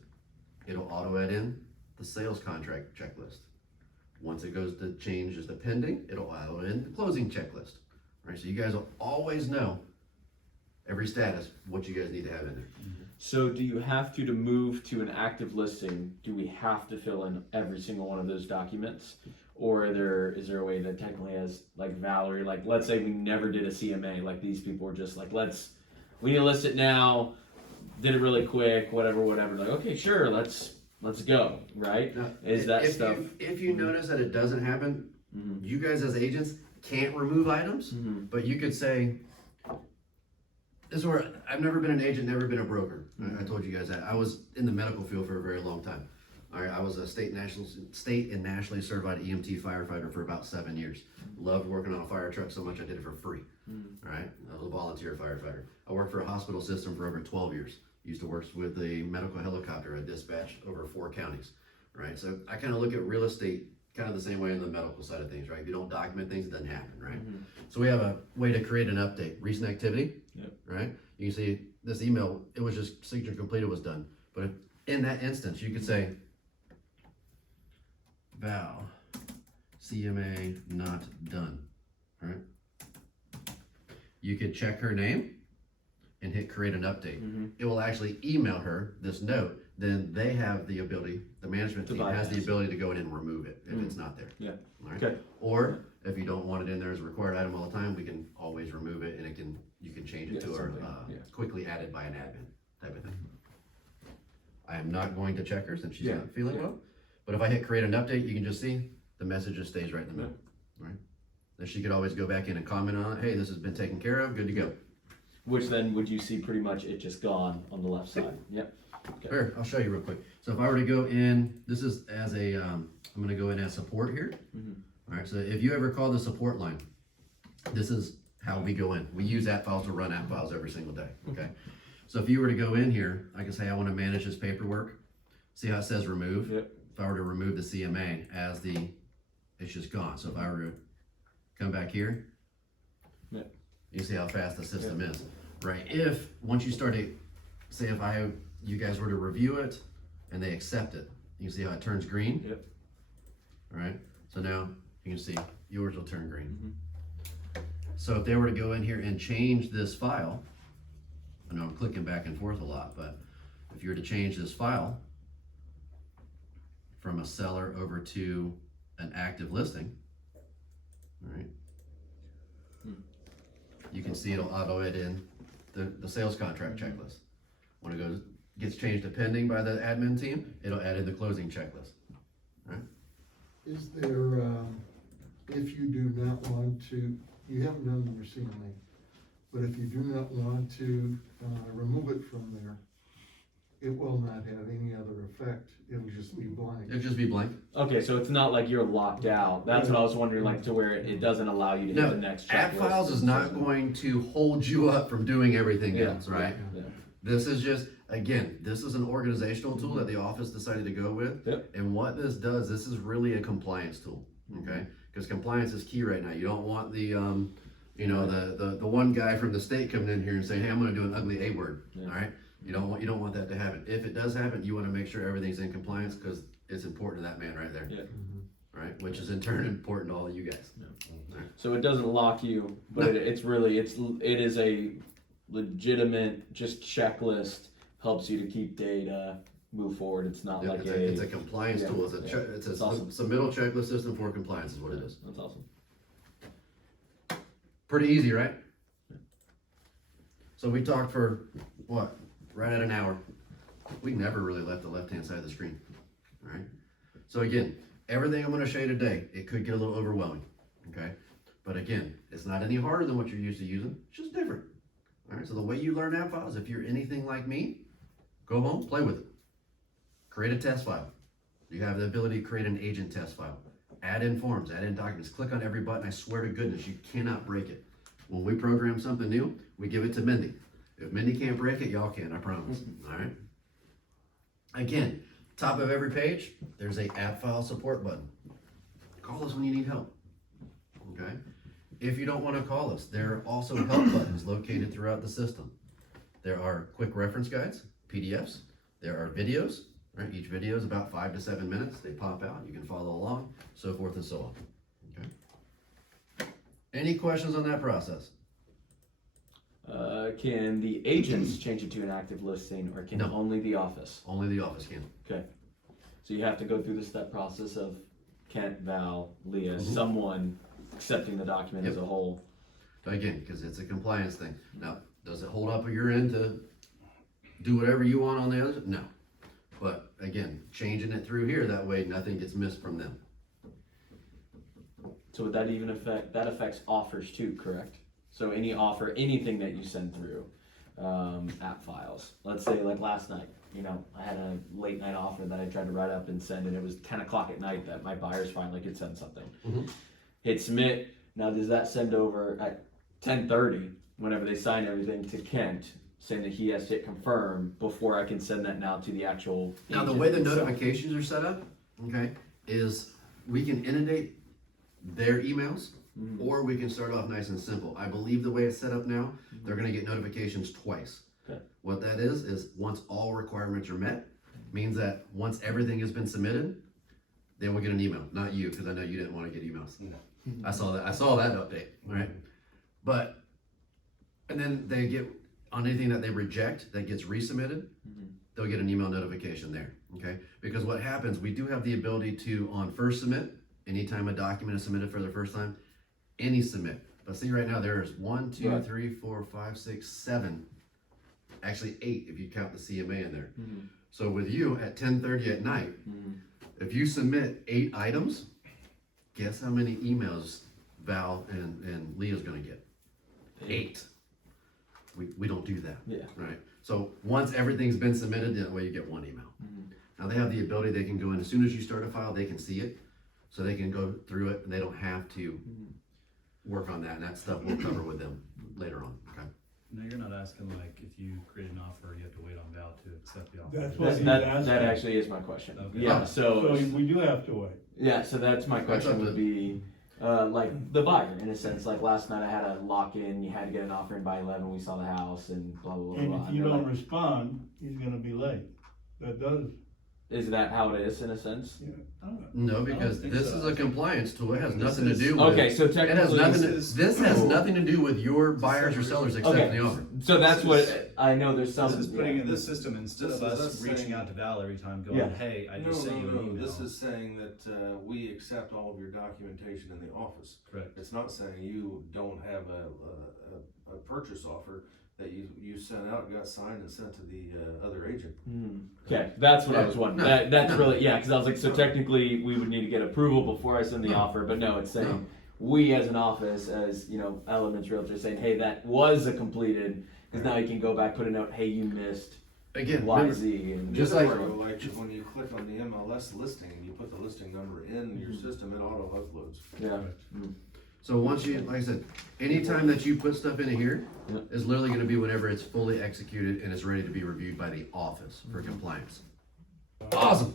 It'll auto add in the sales contract checklist. Once it goes to changes to pending, it'll auto in the closing checklist. Right, so you guys will always know every status, what you guys need to have in there. So do you have to move to an active listing, do we have to fill in every single one of those documents? Or is there a way that technically has, like Valerie, like let's say we never did a CMA, like these people were just like, we need to list it now, did it really quick, whatever, like, okay, sure, let's go, right? Now, Is that if stuff? if you notice that it doesn't happen, Mhm. you guys as agents can't remove items, Mhm. but you could say, this is where I've never been an agent, never been a broker. I told you guys that. I was in the medical field for a very long time. All right, I was a state and nationally certified EMT firefighter for about 7 years. Loved working on a fire truck so much I did it for free. All right, I was a volunteer firefighter. I worked for a hospital system for over 12 years. Used to work with the medical helicopter. I dispatched over 4 counties. Right, so I kind of look at real estate kind of the same way in the medical side of things. Right, if you don't document things, it doesn't happen. Right, so we have a way to create an update. Recent activity. Yep. Right, you can see this email. It was just signature completed was done, but in that instance, you could say Val, CMA not done, right? You could check her name and hit create an update. It will actually email her this note. Then they have the ability, the management team has the ability to go in and remove it if it's not there. Yeah. All right? Okay. Or if you don't want it in there as a required item all the time, we can always remove it and you can change it Yeah, to our something, quickly added by an admin type of thing. I am not going to check her since she's Yeah, not feeling yeah. well. But if I hit create an update, you can just see the message just stays right in the middle, right? Then she could always go back in and comment on it. Hey, this has been taken care of. Good to go. Which then would you see pretty much it just gone on the left side? Yep. Okay. Here, I'll show you real quick. So if I were to go in, this is as a, I'm gonna go in as support here. All right, so if you ever call the support line, this is how we go in. We use AppFiles to run AppFiles every single day, okay? So if you were to go in here, I can say I wanna manage this paperwork. See how it says remove? Yep. If I were to remove the CMA it's just gone. So if I were to come back here, Yep. you see how fast the system is, right? Once you start to, say if you guys were to review it and they accept it, you can see how it turns green. Yep. All right, so now you can see yours will turn green. So if they were to go in here and change this file, I know I'm clicking back and forth a lot, but if you were to change this file from a seller over to an active listing, all right, you can see it'll auto it in the sales contract checklist. When it gets changed to pending by the admin team, it'll add in the closing checklist. Is there, if you do not want to, you haven't done your CMA, but if you do not want to remove it from there, it will not have any other effect, it'll just be blank. It'll just be blank. Okay, so it's not like you're locked out. That's what I was wondering, like to where it doesn't allow you to hit the next checklist. AppFiles is not going to hold you up from doing everything Yeah, else, right? Yeah. This is just, again, this is an organizational tool that the office decided to go with. Yep. And what this does, this is really a compliance tool, okay? Because compliance is key right now. You don't want the, the one guy from the state coming in here and saying, hey, I'm gonna do an ugly A word, Yeah. all right? You don't want that to happen. If it does happen, you wanna make sure everything's in compliance because it's important to that man right there. Yeah. Right, which is in turn important to all of you guys. So it doesn't lock you, but No. it is a legitimate just checklist, helps you to keep data, move forward. It's not Yeah, like it's a compliance yeah, tool. It's yeah. it's a That's awesome. submittal checklist system for compliance is what it is. That's awesome. Pretty easy, right? So we talked for what? Right at an hour. We never really left the left-hand side of the screen. All right. So again, everything I'm going to show you today, it could get a little overwhelming. Okay. But again, it's not any harder than what you're used to using. It's just different. All right. So the way you learn AppFiles, if you're anything like me, go home, play with it. Create a test file. You have the ability to create an agent test file. Add in forms, add in documents. Click on every button. I swear to goodness, you cannot break it. When we program something new, we give it to Mindy. If Mindy can't break it, y'all can, I promise. All right. Again, top of every page, there's a AppFile support button. Call us when you need help. Okay. If you don't want to call us, there are also help buttons located throughout the system. There are quick reference guides, PDFs. There are videos. Right. Each video is about 5 to 7 minutes. They pop out. You can follow along, so forth and so on. Okay. Any questions on that process? Can the agents change it to an active listing, or can No. only the office? Only the office can. Okay. So you have to go through the step process of Kent, Val, Leah, Mhm. someone accepting the document as Yep. a whole. Again, because it's a compliance thing. Now, does it hold up your end to do whatever you want on the other? No. But again, changing it through here, that way nothing gets missed from them. So would that even that affects offers too, correct? So any offer, anything that you send through, AppFiles. Let's say like last night, I had a late night offer that I tried to write up and send, and it was 10 o'clock at night that my buyers finally could send something. Mhm. Hit submit. Now does that send over at 10:30 whenever they sign everything to Kent, saying that he has to hit confirm before I can send that now to the actual Now, the agent way the itself? notifications are set up, okay, is we can inundate their emails, Mhm. or we can start off nice and simple. I believe the way it's set up now, they're gonna get notifications twice. Okay. What that is once all requirements are met, means that once everything has been submitted, they will get an email, not you, because I know you didn't wanna get emails. No. I saw that update, right? But, and then they get, on anything that they reject, that gets resubmitted, Mhm. they'll get an email notification there, okay? Because what happens, we do have the ability to, on first submit, anytime a document is submitted for the first time, any submit. But see, right now, there's 1, 2, Right. 3, 4, 5, 6, 7, actually 8 if you count the CMA in there. Mhm. So with you, at 10:30 at night, Mhm. if you submit 8 items, guess how many emails Val and Leah's gonna get? 8. We don't do that, Yeah. right? So once everything's been submitted, that way you get 1 email. Mhm. Now they have the ability, they can go in, as soon as you start a file, they can see it. So they can go through it and they don't have to Mhm. work on that, and that stuff we'll cover with them later on, okay? No, you're not asking like if you create an offer, you have to wait on Val to accept the offer. That's what That, he's that asking. actually is my question. Okay. Yeah, So we do have to wait. Yeah, so that's my That's question up to- would be, like the buyer, in a sense, like last night I had a lock in, you had to get an offer in by 11, we saw the house and blah, blah, blah, And blah. if you they're don't like, respond, he's gonna be late. That does, is that how it is in a sense? yeah. I don't- No, I don't because think this so. is a compliance tool, it has This nothing to is- do with. Okay, so It has technically. nothing, this is- this has Oh. nothing to do with your buyers or sellers accepting Okay, the offer. so that's This what, is- I know there's some. This is putting yeah. in this system instead This of is us us reaching saying- out to Val every time going, Yeah. hey, I No, just sent you an email. This is saying that, we accept all of your documentation in the office. Correct. It's not saying you don't have a purchase offer that you sent out, got signed and sent to the, other agent. Okay, that's what I Yeah, was wondering. no, That's no. really, yeah, because I was like, so technically we would need to get approval before I send the No. offer, but no, it's saying No. we as an office, as Elements Realtor, saying, hey, that was a completed, because now you can go back, put a note, hey, you missed Again, Y, remember, Z, and just Like, like- like when you click on the MLS listing and you put the listing number in your system, it auto uploads. yeah. so once you, like I said, anytime that you put stuff into here, Yeah. is literally gonna be whenever it's fully executed and it's ready to be reviewed by the office for compliance. Awesome.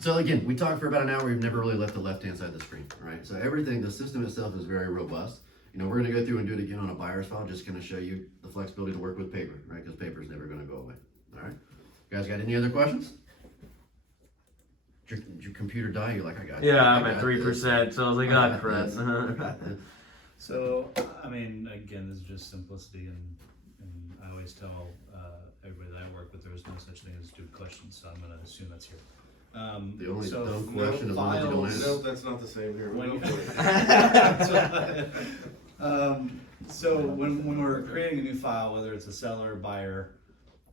So again, we talked for about an hour, we've never really left the left-hand side of the screen, alright? So everything, the system itself is very robust. We're gonna go through and do it again on a buyer's file, just gonna show you the flexibility to work with paper, right? Because paper is never gonna go away, alright? You guys got any other questions? Did your computer die? You're like, I got it. Yeah, I I'm got at this. 3%, so I was like, I God, got crap. this. I got this. So, I mean, again, this is just simplicity and I always tell, everybody that I work with, there is no such thing as stupid questions, so I'm gonna assume that's here. The only So dumb question is the one that you don't files- answer. Nope, that's not the same here. When- Go for it. So when we're creating a new file, whether it's a seller or buyer,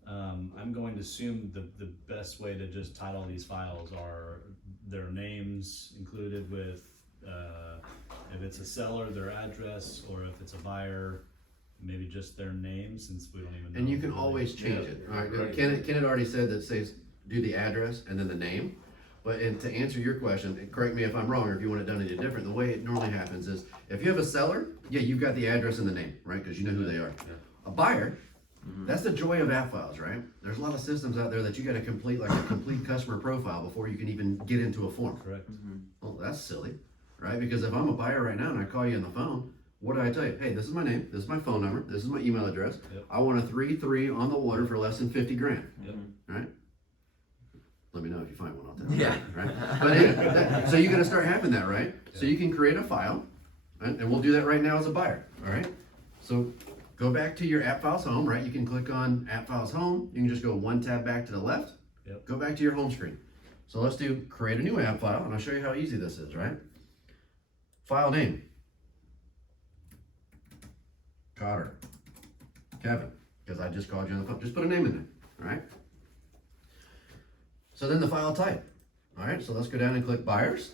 I'm going to assume the best way to just title these files are their names included with, if it's a seller, their address, or if it's a buyer, maybe just their name, since we don't even know. And you can who they- always change Yeah, it, alright? right. Ken had already said that says, do the address and then the name. But and to answer your question, and correct me if I'm wrong, or if you want it done any different, the way it normally happens is, if you have a seller, yeah, you've got the address and the name, right? Because you know who they are. A buyer, that's the joy of AppFiles, right? There's a lot of systems out there that you gotta complete, like a complete customer profile before you can even get into a form. Correct. Well, that's silly, right? Because if I'm a buyer right now and I call you on the phone, what do I tell you? Hey, this is my name, this is my phone number, this is my email address. Yep. I want a 3-3 on the water for less than 50 grand, Yep. right? Let me know if you find one, I'll tell you. Yeah. Right? But anyway, so you're gonna start having that, right? So you can create a file, right? And we'll do that right now as a buyer, all right? So go back to your AppFiles home, right? You can click on AppFiles home. You can just go one tab back to the left. Yep. Go back to your home screen. So let's do create a new app file, and I'll show you how easy this is, right? File name. Cotter. Kevin, because I just called you on the phone. Just put a name in there, all right? So then the file type. All right, so let's go down and click buyers.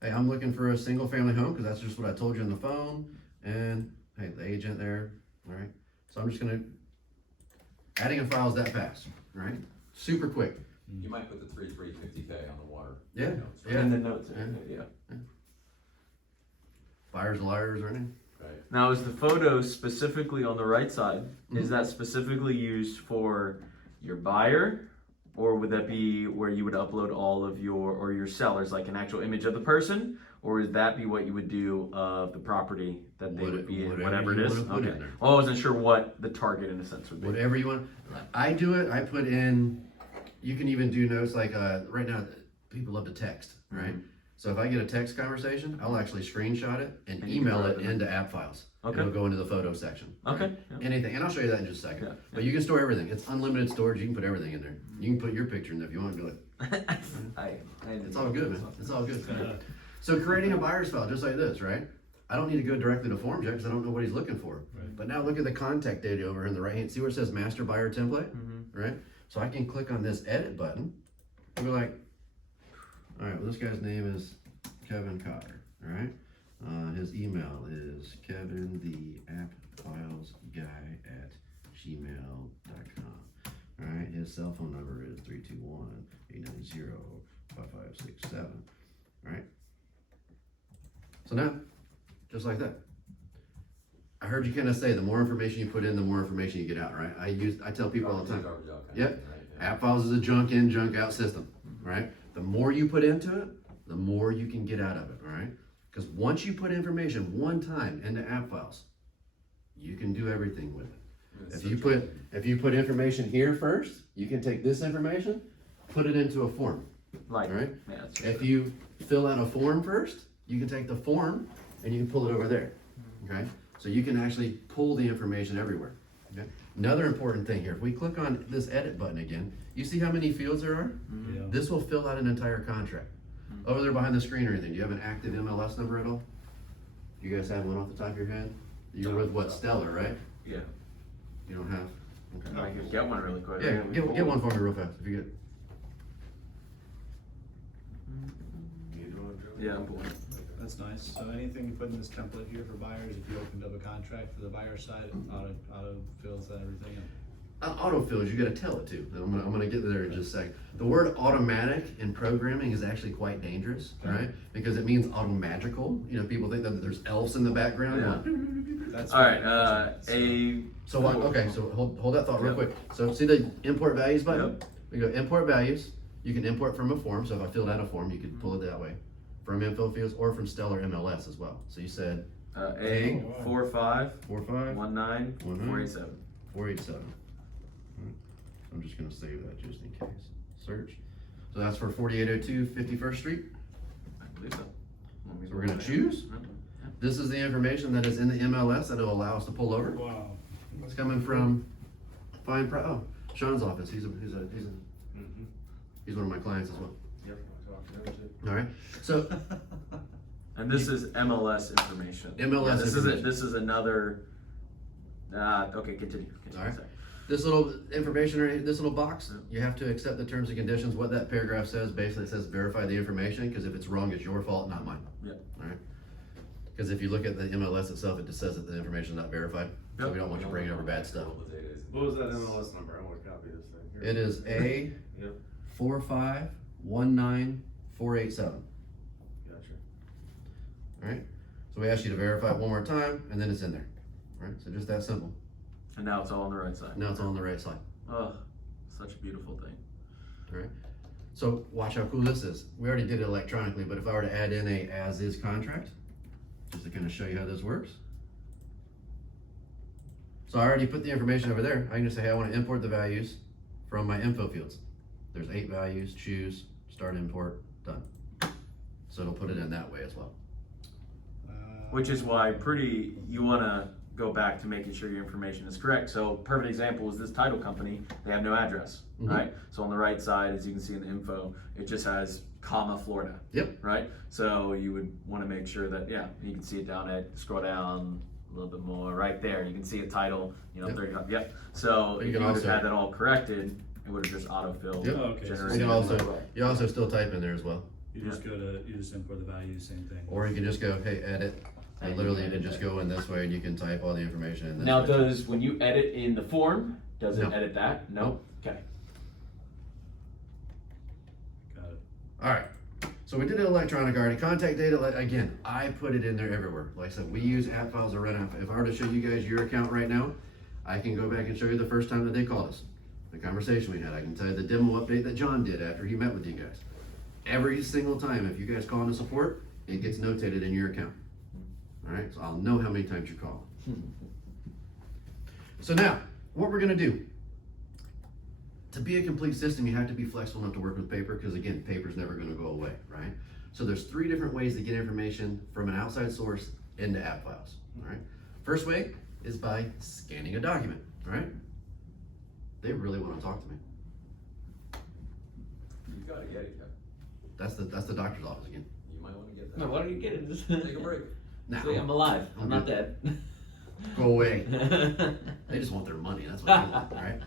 Hey, I'm looking for a single family home because that's just what I told you on the phone. And hey, the agent there, all right? So I'm just gonna, adding a file is that fast, right? Super quick. You might put the 350K on the water. Yeah, notes, right? yeah. And the notes, Yeah. yeah. Buyers, liars, or anything. Right. Now, is the photo specifically on the right side? Is Mhm. that specifically used for your buyer? Or would that be where you would upload all of your sellers, like an actual image of the person? Or would that be what you would do of the property that they would be in, Whatever whatever it you is? wanna put in Okay. there. Well, I wasn't sure what the target in a sense would be. Whatever you want. I do it, I put in, you can even do notes like, right now, people love to text, right? Mhm. So if I get a text conversation, I'll actually screenshot it and And you email can it throw it in into AppFiles. Okay. It'll go into the photo section. Okay. Yeah. Anything, and I'll show you that in just a second. Yeah. But you can store everything. It's unlimited storage. You can put everything in there. You can put your picture in there if you want to do it. It's all good, man. It's all good. So creating a buyer's file, just like this, right? I don't need to go directly to forms yet because I don't know what he's looking for. Right. But now look at the contact data over here in the right hand. See where it says master buyer template, Mm-hmm. right? So I can click on this edit button. And we're like, all right, well, this guy's name is Kevin Cotter, all right? His email is Kevin the AppFiles guy at gmail.com. All right, his cell phone number is 321-890-5567. All right. So now, just like that. I heard you kind of say the more information you put in, the more information you get out, right? I tell people all the time. Garbage out kind of Yep. thing, right? Yeah. AppFiles is a junk in, junk out system, right? The more you put into it, the more you can get out of it, all right? Because once you put information one time into AppFiles, you can do everything with it. It's If you such a- put information here first, you can take this information, put it into a form, Like, all right? yeah, that's If you fill out a form first, you can take the form and you can pull it over there, okay? So you can actually pull the information everywhere, okay? Another important thing here, if we click on this edit button again, you see how many fields there are? Yeah. This will fill out an entire contract. Over there behind the screen or anything, do you have an active MLS number at all? You guys have one off the top of your head? You're with what, Stellar, right? Yeah. You don't have? Okay. I could get one really quick. Yeah, get one for me real fast, if you get. Yeah, I'm pulling. That's nice. So anything you put in this template here for buyers, if you opened up a contract for the buyer side, it auto fills that everything in. Autofills, you gotta tell it to. I'm gonna get there in just a second. The word automatic in programming is actually quite dangerous, right? Because it means automagical. You know, people think that there's elves in the background. Yeah. going, That's All right, what- So what, okay, so hold that thought real Yep. quick. So see the import values button? Yep. We go import values. You can import from a form. So if I filled out a form, you could pull it that way. From info fields or from Stellar MLS as well. So you said A 45 45 19 487. 487. I'm just gonna save that just in case. Search. So that's for 4802 51st Street. I believe so. So we're gonna choose. This is the information that is in the MLS that will allow us to pull over. Wow. It's coming from Sean's office. He's one of my clients as well. All right. So And this is MLS information. MLS This information. is this is another. Okay, continue. All right. Sorry. this little information or this little box, you have to accept the terms and conditions. What that paragraph says, basically it says verify the information, because if it's wrong, it's your fault, not mine. Yep. All right. Because if you look at the MLS itself, it just says that the information is not verified. So Yep. we don't want you bringing over bad stuff. What was that MLS number? I want to copy this thing. Here. It is A Yep. 4519487. Gotcha. All right. So we ask you to verify it one more time, and then it's in there. All right. So just that simple. And now it's all on the right side. Now it's on the right side. Oh, such a beautiful thing. All right. So watch how cool this is. We already did it electronically, but if I were to add in a as-is contract, just to kind of show you how this works. So I already put the information over there. I can just say, hey, I want to import the values from my info fields. There's 8 values, choose, start import, done. So it'll put it in that way as well. Which is why you wanna go back to making sure your information is correct. So perfect example is this title company, they have no address, right? So on the right side, as you can see in the info, it just has comma Florida. Yep. Right? So you would want to make sure that, yeah, you can see it down at, scroll down a little bit more, right there, you can see a title, you know, Yep. 30, yep. So But if you you can would have also- had that all corrected, it would have just auto-filled, Yep. Oh, okay. generated. You also still type in there as well. You just you just import the value, same thing. Or you can just go, hey, edit, and literally you can just go in this way and you can type all the information in this Now, way. does, when you edit in the form, does it No. edit that? No? Okay. Got it. Alright, so we did it electronic already. Contact data, again, I put it in there everywhere. Like I said, we use AppFiles to run app. If I were to show you guys your account right now, I can go back and show you the first time that they called us, the conversation we had. I can tell you the demo update that John did after he met with you guys. Every single time, if you guys call into support, it gets notated in your account. Alright, so I'll know how many times you're calling. So now, what we're gonna do. To be a complete system, you have to be flexible enough to work with paper, because again, paper's never gonna go away, right? So there's 3 different ways to get information from an outside source into AppFiles, alright? First way is by scanning a document, right? They really wanna talk to me. You gotta get it, Kevin. That's the doctor's office again. You might wanna get No, that. why don't you get it? Just Take a break. Now, See, I'm alive. I'm I'm not dead. go away. They just want their money, that's what they want, right?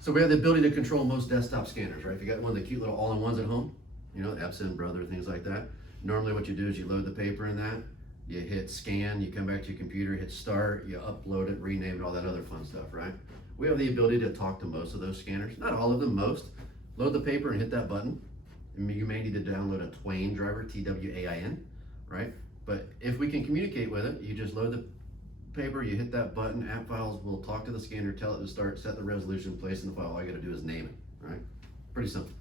So we have the ability to control most desktop scanners, right? If you got one of the cute little all-in-ones at home, you know, Epson, Brother, things like that. Normally what you do is you load the paper in that, you hit scan, you come back to your computer, hit start, you upload it, rename it, all that other fun stuff, right? We have the ability to talk to most of those scanners, not all of them, most. Load the paper and hit that button. You may need to download a Twain driver, T-W-A-I-N, right? But if we can communicate with it, you just load the paper, you hit that button, AppFiles will talk to the scanner, tell it to start, set the resolution, place in the file. All you gotta do is name it, right? Pretty simple.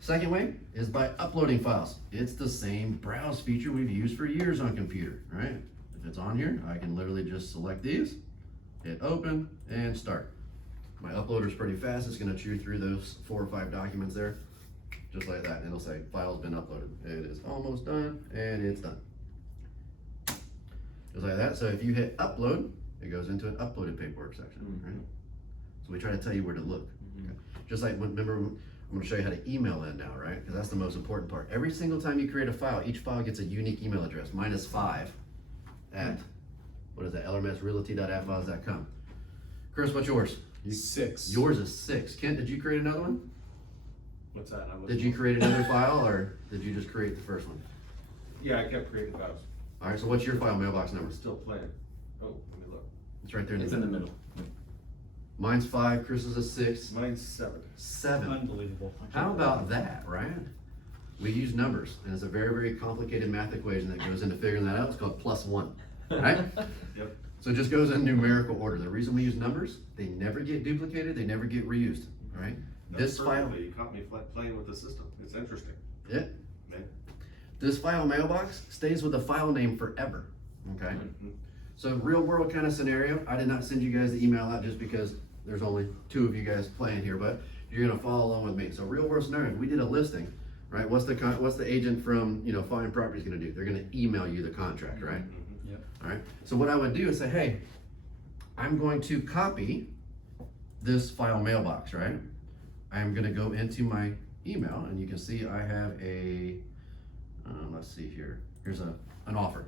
Second way is by uploading files. It's the same browse feature we've used for years on computer, right? If it's on here, I can literally just select these, hit open, and start. My uploader's pretty fast. It's gonna chew through those 4 or 5 documents there, just like that. And it'll say, file's been uploaded. It is almost done, and it's done. Just like that. So if you hit upload, it goes into an uploaded paperwork section, right? So we try to tell you where to look. Okay. Just like, remember, I'm gonna show you how to email in now, right? Because that's the most important part. Every single time you create a file, each file gets a unique email address. Mine is 5 at, what is that, lmsrealty.appfiles.com. Chris, what's yours? 6. Yours is 6. Kent, did you create another one? What's that? Did you create another file, or did you just create the first one? Yeah, I kept creating files. All right, so what's your file mailbox number? Still playing. Oh, let me look. It's right there in It's the in the middle. middle. Mine's 5, Chris is a 6, Mine's 7. 7. Unbelievable. How about that, right? We use numbers, and it's a very, very complicated math equation that goes into figuring that out. It's called +1, right? Yep. So it just goes in numerical order. The reason we use numbers, they never get duplicated, they never get reused, right? This file, Perfectly. You caught me playing with the system. It's interesting. yeah, Okay. this file mailbox stays with the file name forever, okay? So real world kind of scenario, I did not send you guys the email out just because there's only 2 of you guys playing here, but you're gonna follow along with me. So real world scenario, if we did a listing, right? What's the agent from, you know, Fine Properties gonna do? They're gonna email you the contract, right? Yep. All right. So what I would do is say, hey, I'm going to copy this file mailbox, right? I'm gonna go into my email, and you can see I have a, let's see here. Here's an offer,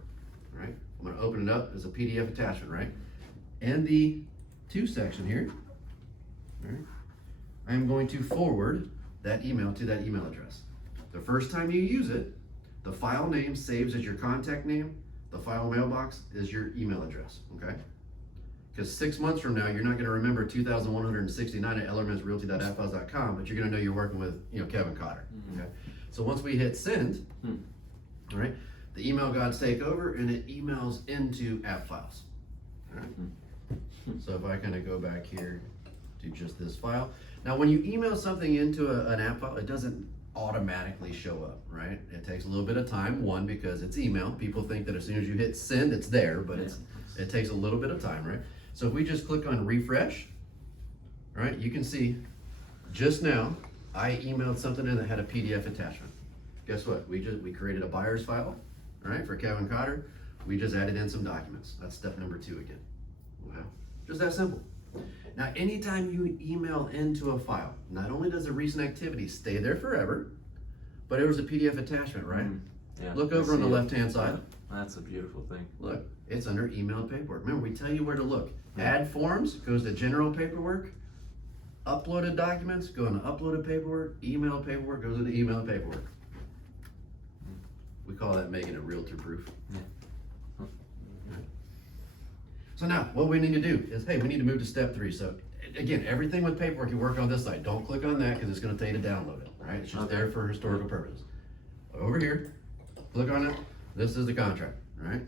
right? I'm gonna open it up as a PDF attachment, right? In the to section here, right? I'm going to forward that email to that email address. The first time you use it, the file name saves as your contact name, the file mailbox is your email address, okay? Because 6 months from now, you're not gonna remember 2169 at lmsrealty.appfiles.com, but you're gonna know you're working with, you know, Kevin Cotter, okay? So once we hit send, all right, the email gods take over and it emails into AppFiles, all right? So if I kind of go back here to just this file. Now, when you email something into an app file, it doesn't automatically show up, right? It takes a little bit of time, one, because it's email. People think that as soon as you hit send, it's there, but it takes a little bit of time, right? So if we just click on refresh, right, you can see just now, I emailed something in that had a PDF attachment. Guess what? We created a buyer's file, all right, for Kevin Cotter. We just added in some documents. That's step number 2 again, Just that simple. Now, anytime you email into a file, not only does the recent activity stay there forever, but it was a PDF attachment, right? Yeah, Look I over on the see it. left-hand side. That's a beautiful thing. Look, it's under emailed paperwork. Remember, we tell you where to look. Add forms goes to general paperwork. Uploaded documents go into uploaded paperwork. Emailed paperwork goes into emailed paperwork. We call that making it realtor proof. Yeah. So now, what we need to do is, hey, we need to move to step 3. So again, everything with paperwork you work on this side. Don't click on that because it's going to tell you to download it. Right? It's just Okay. there for historical purposes. Over here, click on it. This is the contract. Right?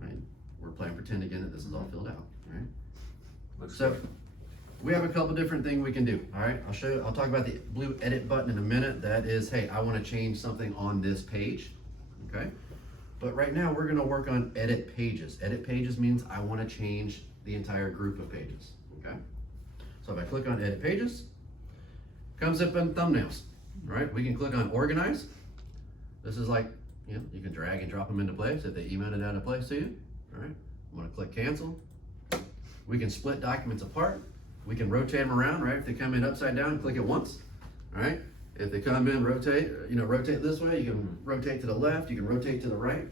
Right. We're playing pretend again that this is all filled out. Right? Looks So good. we have a couple different things we can do. All right, I'll show you. I'll talk about the blue edit button in a minute. That is, hey, I want to change something on this page. Okay, but right now we're going to work on edit pages. Edit pages means I want to change the entire group of pages. Okay, so if I click on edit pages, comes up in thumbnails. All right, we can click on organize. This is like, you know, you can drag and drop them into place if they email it out of place to you. All right, I'm going to click cancel. We can split documents apart. We can rotate them around, right? If they come in upside down, click it once, all right? If they come in, rotate this way, you can rotate to the left, you can rotate to the right,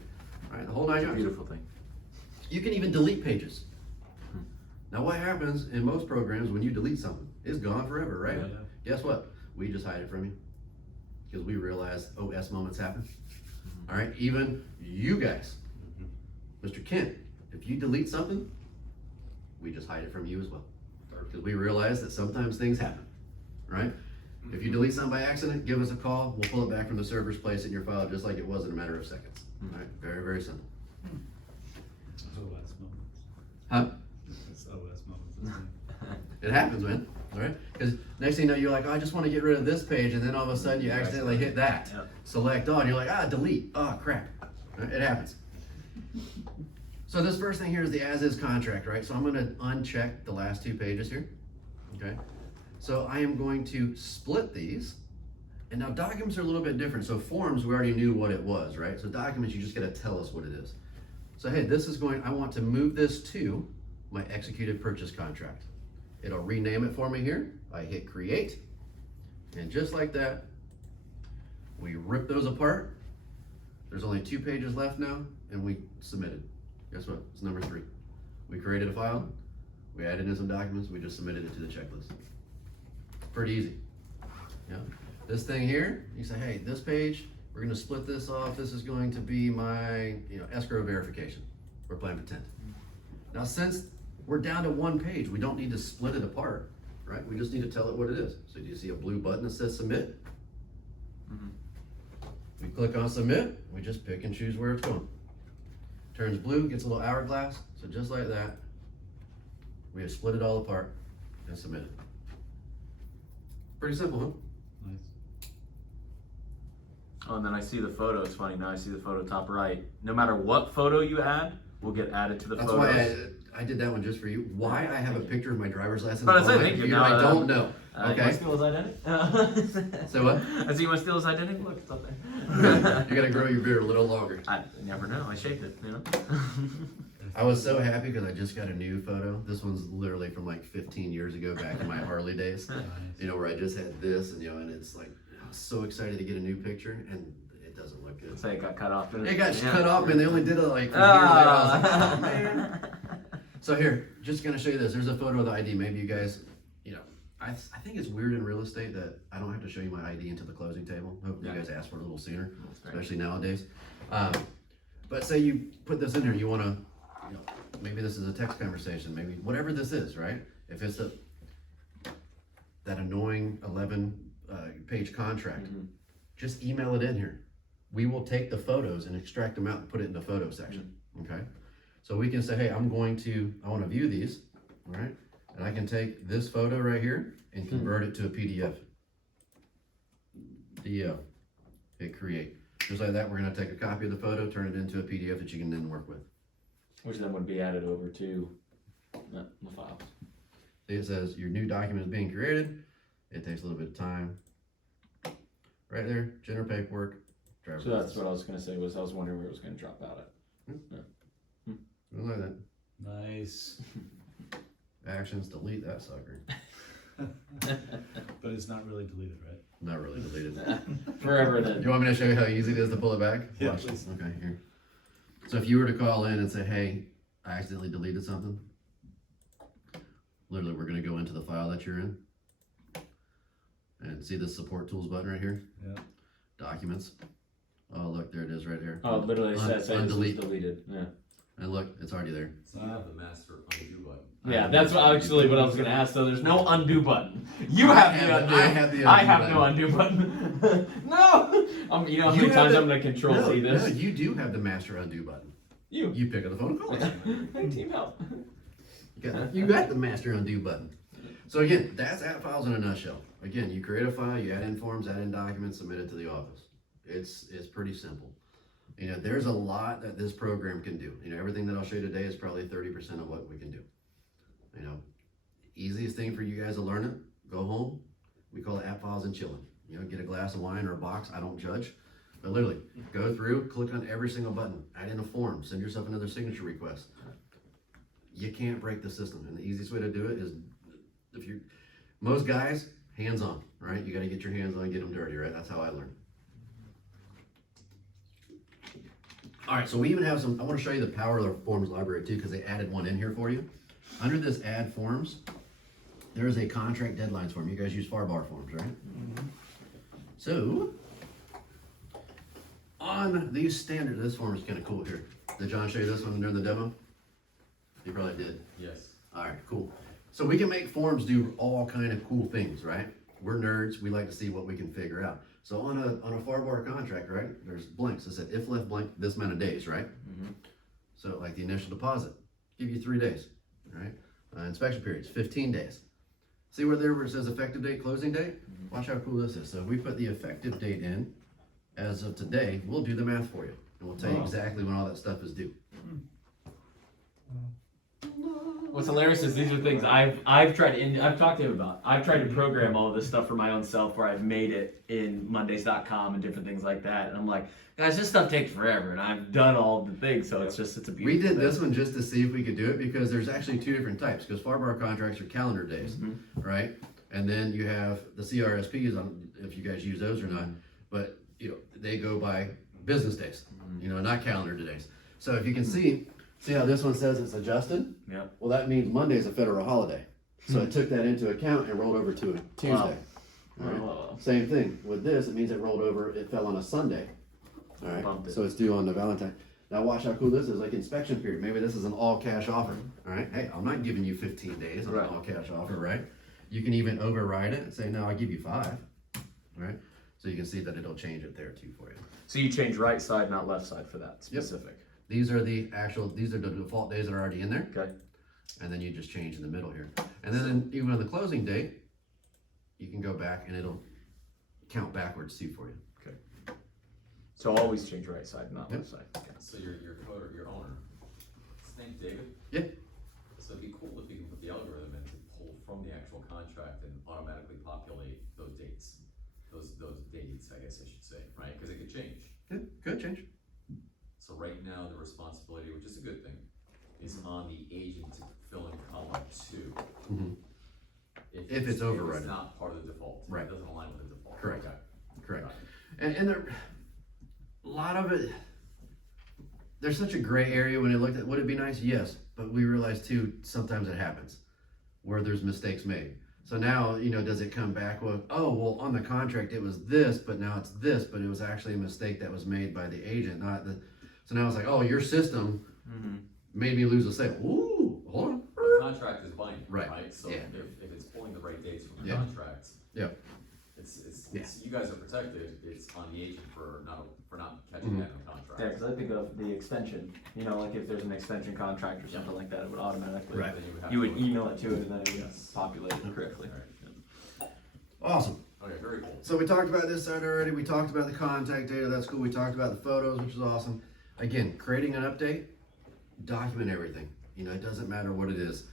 all right? The whole 9 yards. Beautiful thing. You can even delete pages. Now what happens in most programs when you delete something? It's gone forever, right? Yeah. Guess what? We just hide it from you because we realize OS moments happen. All right, even you guys, Mr. Kent, if you delete something, we just hide it from you as well. Because we realize that sometimes things happen, right? If you delete something by accident, give us a call. We'll pull it back from the server's place in your file just like it was in a matter of seconds. All right, very, very simple. OS moments. Huh? It's OS moments. Isn't it? It happens, man. All right? Because next thing you know, you're like, oh, I just want to get rid of this page, and then all of a sudden you accidentally hit that. Yep. Select all, and you're like, delete. Oh, crap. All right, it happens. So this first thing here is the as-is contract, right? So I'm going to uncheck the last 2 pages here. Okay? So I am going to split these. And now documents are a little bit different. So forms, we already knew what it was, right? So documents, you just got to tell us what it is. So hey, I want to move this to my executed purchase contract. It'll rename it for me here. I hit create. And just like that, we rip those apart. There's only 2 pages left now, and we submitted. Guess what? It's number 3. We created a file, we added in some documents, we just submitted it to the checklist. Pretty easy. Yeah. This thing here, you say, hey, this page, we're gonna split this off. This is going to be my escrow verification. We're playing pretend. Now since we're down to 1 page, we don't need to split it apart, right? We just need to tell it what it is. So do you see a blue button that says submit? We click on submit, we just pick and choose where it's going. Turns blue, gets a little hourglass, so just like that, we have split it all apart and submitted. Pretty simple, huh? Nice. Oh, and then I see the photo. It's funny. Now I see the photo top right. No matter what photo you add, will get added to the That's photos. why I did that one just for you. Why I have a picture of my driver's license But I on said my thank you. computer, Now, I don't know. You want to Okay? steal his identity? So what? I see you want to steal his identity? Look, it's up You there. gotta grow your beard a little longer. I never know. I shaped it, you know? I was so happy because I just got a new photo. This one's literally from like 15 years ago, back in my Harley days. Nice. Where I just had this, and it's like, I was so excited to get a new picture, and it doesn't look good. Say it got cut off. It got cut off, man. They only did it like from here to there. I was like, oh, man. So here, just gonna show you this. There's a photo of the ID. Maybe you guys, I think it's weird in real estate that I don't have to show you my ID until the closing table. Hopefully you guys ask for it a little sooner, especially nowadays. But say you put this in here, you wanna, maybe this is a text conversation, maybe whatever this is, right? If it's that annoying 11 page contract, just email it in here. We will take the photos and extract them out and put it in the photo section, okay? So we can say, hey, I want to view these, all right? And I can take this photo right here and convert it to a PDF. Hit create. Just like that, we're gonna take a copy of the photo, turn it into a PDF that you can then work with. Which then would be added over to the file. See, it says your new document is being created. It takes a little bit of time. Right there, general paperwork. So that's what I was going to say. I was wondering where it was going to drop out at. Like that. Nice. Actions, delete that sucker. But it's not really deleted, right? Not really deleted. Forever then. You want me to show you how easy it is to pull it back? Yeah, Watch. please. Okay, here. So if you were to call in and say, hey, I accidentally deleted something, literally we're gonna go into the file that you're in. And see this support tools button right here? Yeah. Documents. Oh, look, there it is right here. Oh, it literally says this was Undelete. deleted. Yeah. And look, it's already there. So you have the master undo button. Yeah, that's actually what I was gonna ask. So there's no undo button. You have the undo. I have the undo I have button. no undo button. No. You know how You many have times the- I'm gonna control No, C this? no, you do have the master undo button. You. You pick up the phone and call us. Hey, team help. You got the master undo button. So again, that's AppFiles in a nutshell. Again, you create a file, you add in forms, add in documents, submit it to the office. It's pretty simple. You know, there's a lot that this program can do. You know, everything that I'll show you today is probably 30% of what we can do. You know, easiest thing for you guys to learn it, go home. We call it AppFiles and chilling. You know, get a glass of wine or a box, I don't judge. But literally, go through, click on every single button, add in a form, send yourself another signature request. You can't break the system, and the easiest way to do it is, most guys, hands-on, right? You gotta get your hands on, get them dirty, right? That's how I learned. All right, so we even have some, I wanna show you the power of the forms library too, because they added one in here for you. Under this add forms, there is a contract deadlines form. You guys use FARBAR forms, right? So, on these standard, this form is kinda cool here. Did John show you this one during the demo? He probably did. Yes. All right, cool. So we can make forms do all kind of cool things, right? We're nerds. We like to see what we can figure out. So on a FARBAR contract, right? There's blanks. It said if left blank this amount of days, right? So like the initial deposit, give you 3 days, right? Inspection periods, 15 days. See where it says effective date, closing date? Watch how cool this is. So if we put the effective date in as of today, we'll do the math for you, and we'll tell you exactly when all that stuff is due. What's hilarious is these are things I've tried to, I've talked to him about. I've tried to program all of this stuff for my own self where I've made it in Mondays.com and different things like that. And I'm like, guys, this stuff takes forever. And I've done all the things. So it's a beautiful We did thing. this one just to see if we could do it because there's actually 2 different types. Because FARBAR contracts are calendar days, right? And then you have the CRSPs, on if you guys use those or not. But you know they go by business days, you know, not calendar days. So if you can see how this one says it's adjusted? Yeah. Well, that means Monday's a federal holiday. So it took that into account and rolled over to a Tuesday. Wow. All right. Oh, Same thing with this. It means it rolled over. It fell on a Sunday. All right. Bumped it. So it's due on the Valentine. Now watch how cool this is. Like inspection period. Maybe this is an all cash offer. All right. Hey, I'm not giving you 15 days on Right. an all cash offer, right? You can even override it and say, no, I'll give you 5. All right. So you can see that it'll change it there too for you. So you change right side, not left side for that specific. These are the default days that are already in there. Okay. And then you just change in the middle here. And then even on the closing date, you can go back and it'll count backwards too for you. So always change right side, not left side. Okay. So your coder, your owner, his name's David? Yeah. So it'd be cool if you can put the algorithm in to pull from the actual contract and automatically populate those dates. Those dates, I guess I should say, right? Because it could change. Yeah, good change. So right now, the responsibility, which is a good thing, is on the agent to fill in column 2. Mhm. If it's If overridden. it's not part of the default. Right. It doesn't align with the default. Correct. Okay. Correct. Got it. And there, a lot of it, there's such a gray area when I looked at, would it be nice? Yes, but we realize too, sometimes it happens where there's mistakes made. So now, you know, does it come back with, oh, well, on the contract, it was this, but now it's this, but it was actually a mistake that was made by the agent, not the, so now it's like, oh, your system made me lose a sale. Ooh, hold on. The contract is binding, Right. right? So Yeah. if it's pulling the right dates from the Yeah. contracts. Yeah. It's, you guys are protected, it's on the agent for not catching that in the contract. Yeah, because I think of the extension. You know, like if there's an extension contract or something like that, it would automatically. Right. Then have You to would go- email it to it and then it would Yes. populate it correctly. Alright. Awesome. Okay, very cool. So we talked about this side already. We talked about the contact data. That's cool. We talked about the photos, which is awesome. Again, creating an update, document everything. You know, it doesn't matter what it is.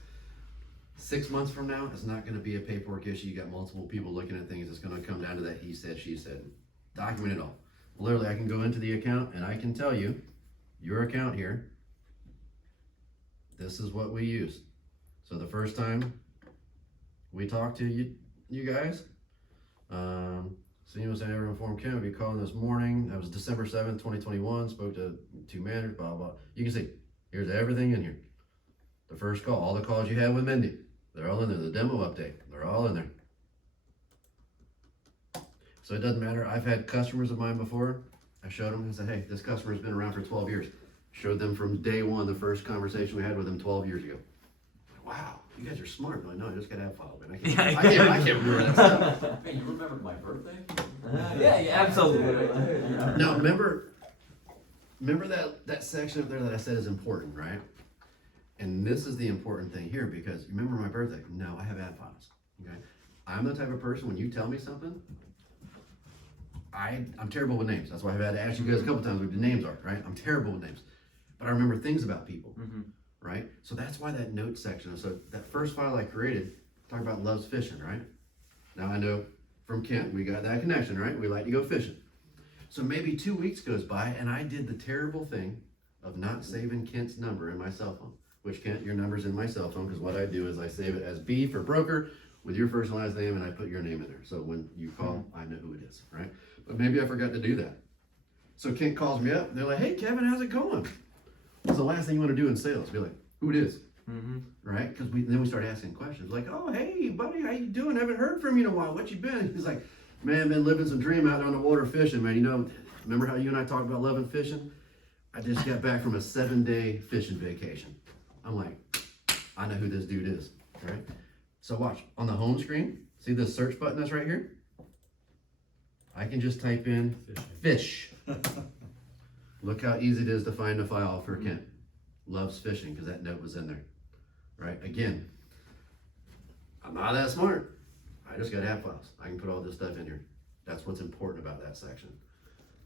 6 months from now, it's not going to be a paperwork issue. You got multiple people looking at things. It's going to come down to that he said, she said. Document it all. Literally, I can go into the account and I can tell you, your account here, this is what we use. So the first time we talked to you guys, senior was ever informed Ken would be calling this morning. That was December 7th, 2021. Spoke to 2 managers, blah, blah. You can see, here's everything in here. The first call, all the calls you had with Mindy, they're all in there. The demo update, they're all in there. So it doesn't matter. I've had customers of mine before. I showed them and said, hey, this customer's been around for 12 years. Showed them from day one, the first conversation we had with them 12 years ago. Wow, you guys are smart. I'm like, no, I just got AppFiles, man. I can't remember that stuff. Hey, you remembered my birthday? Yeah, absolutely. No, remember that section up there that I said is important, right? And this is the important thing here, because you remember my birthday? No, I have AppFiles. Okay, I'm the type of person, when you tell me something, I'm terrible with names. That's why I've had to ask you guys a couple times what the names are, right? I'm terrible with names, but I remember things about people, right? So that's why that note section. So that first file I created, talk about loves fishing, right? Now I know from Kent, we got that connection, right? We like to go fishing. So maybe 2 weeks goes by and I did the terrible thing of not saving Kent's number in my cell phone, which Kent, your number's in my cell phone, because what I do is I save it as B for broker with your first and last name, and I put your name in there. So when you call, I know who it is, right? But maybe I forgot to do that. So Kent calls me up, and they're like, hey, Kevin, how's it going? What's the last thing you want to do in sales? Be like, who it is, right? Because then we start asking questions like, oh, hey, buddy, how you doing? Haven't heard from you in a while. What you been? He's like, man, been living some dream out there on the water fishing, man. You know, remember how you and I talked about loving fishing? I just got back from a 7-day fishing vacation. I'm like, I know who this dude is, right? So watch, on the home screen, see this search button that's right here? I can just type in fish. Look how easy it is to find a file for Kent. Loves fishing, because that note was in there, right? Again, I'm not that smart. I just got AppFiles. I can put all this stuff in here. That's what's important about that section,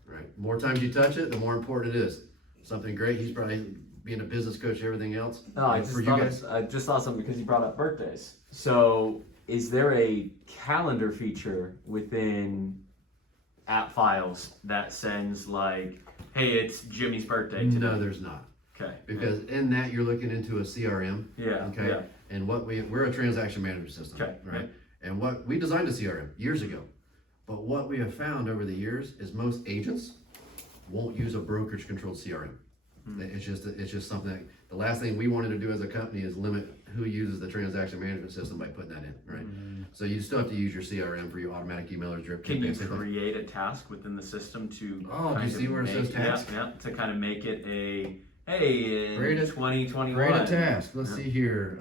right? More times you touch it, the more important it is. Something great, he's probably being a business coach, everything else. No, I for you guys. just thought something because you brought up birthdays. So, is there a calendar feature within AppFiles that sends like, hey, it's Jimmy's birthday today? No, there's not. Okay. Because in that you're looking into a CRM. Yeah. Okay. Yeah. And what we're a transaction management system. Okay. Right. And what we designed a CRM years ago, but what we have found over the years is most agents won't use a brokerage controlled CRM. It's just something that the last thing we wanted to do as a company is limit who uses the transaction management system by putting that in, right? So you still have to use your CRM for your automatic emailers, drip. Can you campaigns, create a task within the system to? Oh, do you see where it says task? Yeah, to kind of make it a hey in 2021. Create a task. Let's see here.